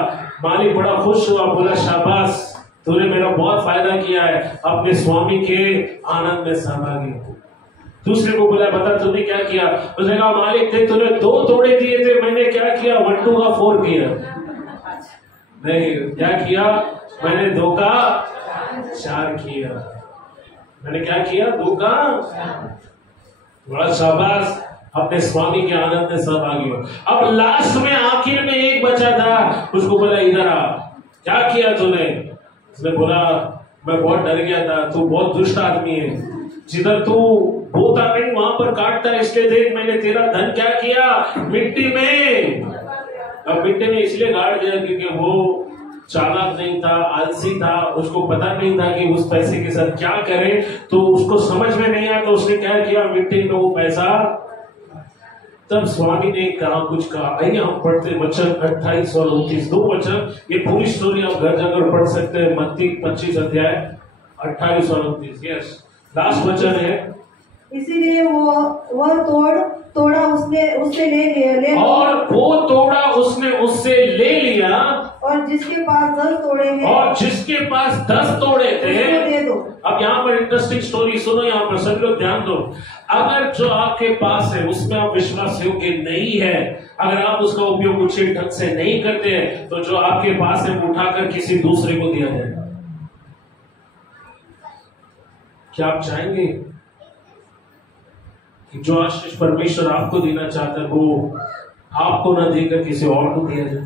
मालिक बड़ा खुश हुआ, बोला शाबाश तूने मेरा बहुत फायदा किया है, अपने स्वामी के आनंद में सहभागी। दूसरे को बोला बता तूने क्या किया। उसने कहा मालिक देख तूने 2 तोड़े दिए थे, मैंने क्या किया, 1 2 का 4 किया। नहीं क्या किया, मैंने 2 का 4 किया। मैंने क्या किया, 2 का। बड़ा शाबाश, अपने स्वामी के आनंद में सहभागी हो। अब लास्ट में आखिर में एक बचा था, उसको बोला इधर आ, क्या किया तूने। उसने बोला मैं बहुत डर गया था, तू बहुत दुष्ट आदमी है, जिधर तू बोता नहीं वहां पर काटता है, इसलिए देख मैंने तेरा धन क्या किया, मिट्टी में। अब मिट्टी में इसलिए गाड़ दिया क्योंकि वो चालाक नहीं था, आलसी था, उसको पता नहीं था कि उस पैसे के साथ क्या करे, तो उसको समझ में नहीं आया, तो उसने क्या किया, मिट्टी में वो पैसा तब स्वामी ने कहा कुछ कहा। आइए हम पढ़ते वचन 28 और 29, 2 वचन। ये पूरी स्टोरी आप घर जाकर पढ़ सकते हैं। मत्ती 25 अध्याय 28 और 29। यस, लास्ट वचन है। इसीलिए वह तोड़ा उससे ले और वो तोड़ा उसने उससे ले लिया, और जिसके पास 10 तोड़े हैं, और जिसके पास 10 तोड़े थे दे दो। अब यहाँ पर इंटरेस्टिंग स्टोरी सुनो, यहाँ पर सभी लोग ध्यान दो। अगर जो आपके पास है उसमें आप विश्वास योग्य नहीं है, अगर आप उसका उपयोग उचित ढंग से नहीं करते हैं, तो जो आपके पास है उठाकर किसी दूसरे को दिया जाएगा। क्या आप चाहेंगे कि जो आशीष परमेश्वर आपको देना चाहता है वो आपको ना देकर किसी और को दिया जाए?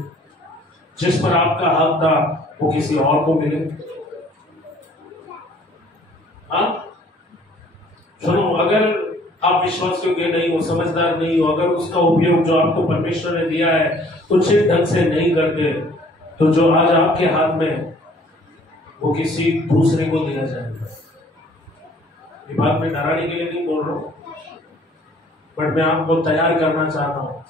जिस पर आपका हक था वो किसी और को मिले? हाँ, सुनो, अगर आप विश्वास योग्य नहीं हो, समझदार नहीं हो, अगर उसका उपयोग जो आपको परमेश्वर ने दिया है उचित ढंग से नहीं करते, तो जो आज आपके हाथ में वो किसी दूसरे को दिया जाएगा। ये बात मैं डराने के लिए नहीं बोल रहा हूं, बट मैं आपको तैयार करना चाहता हूं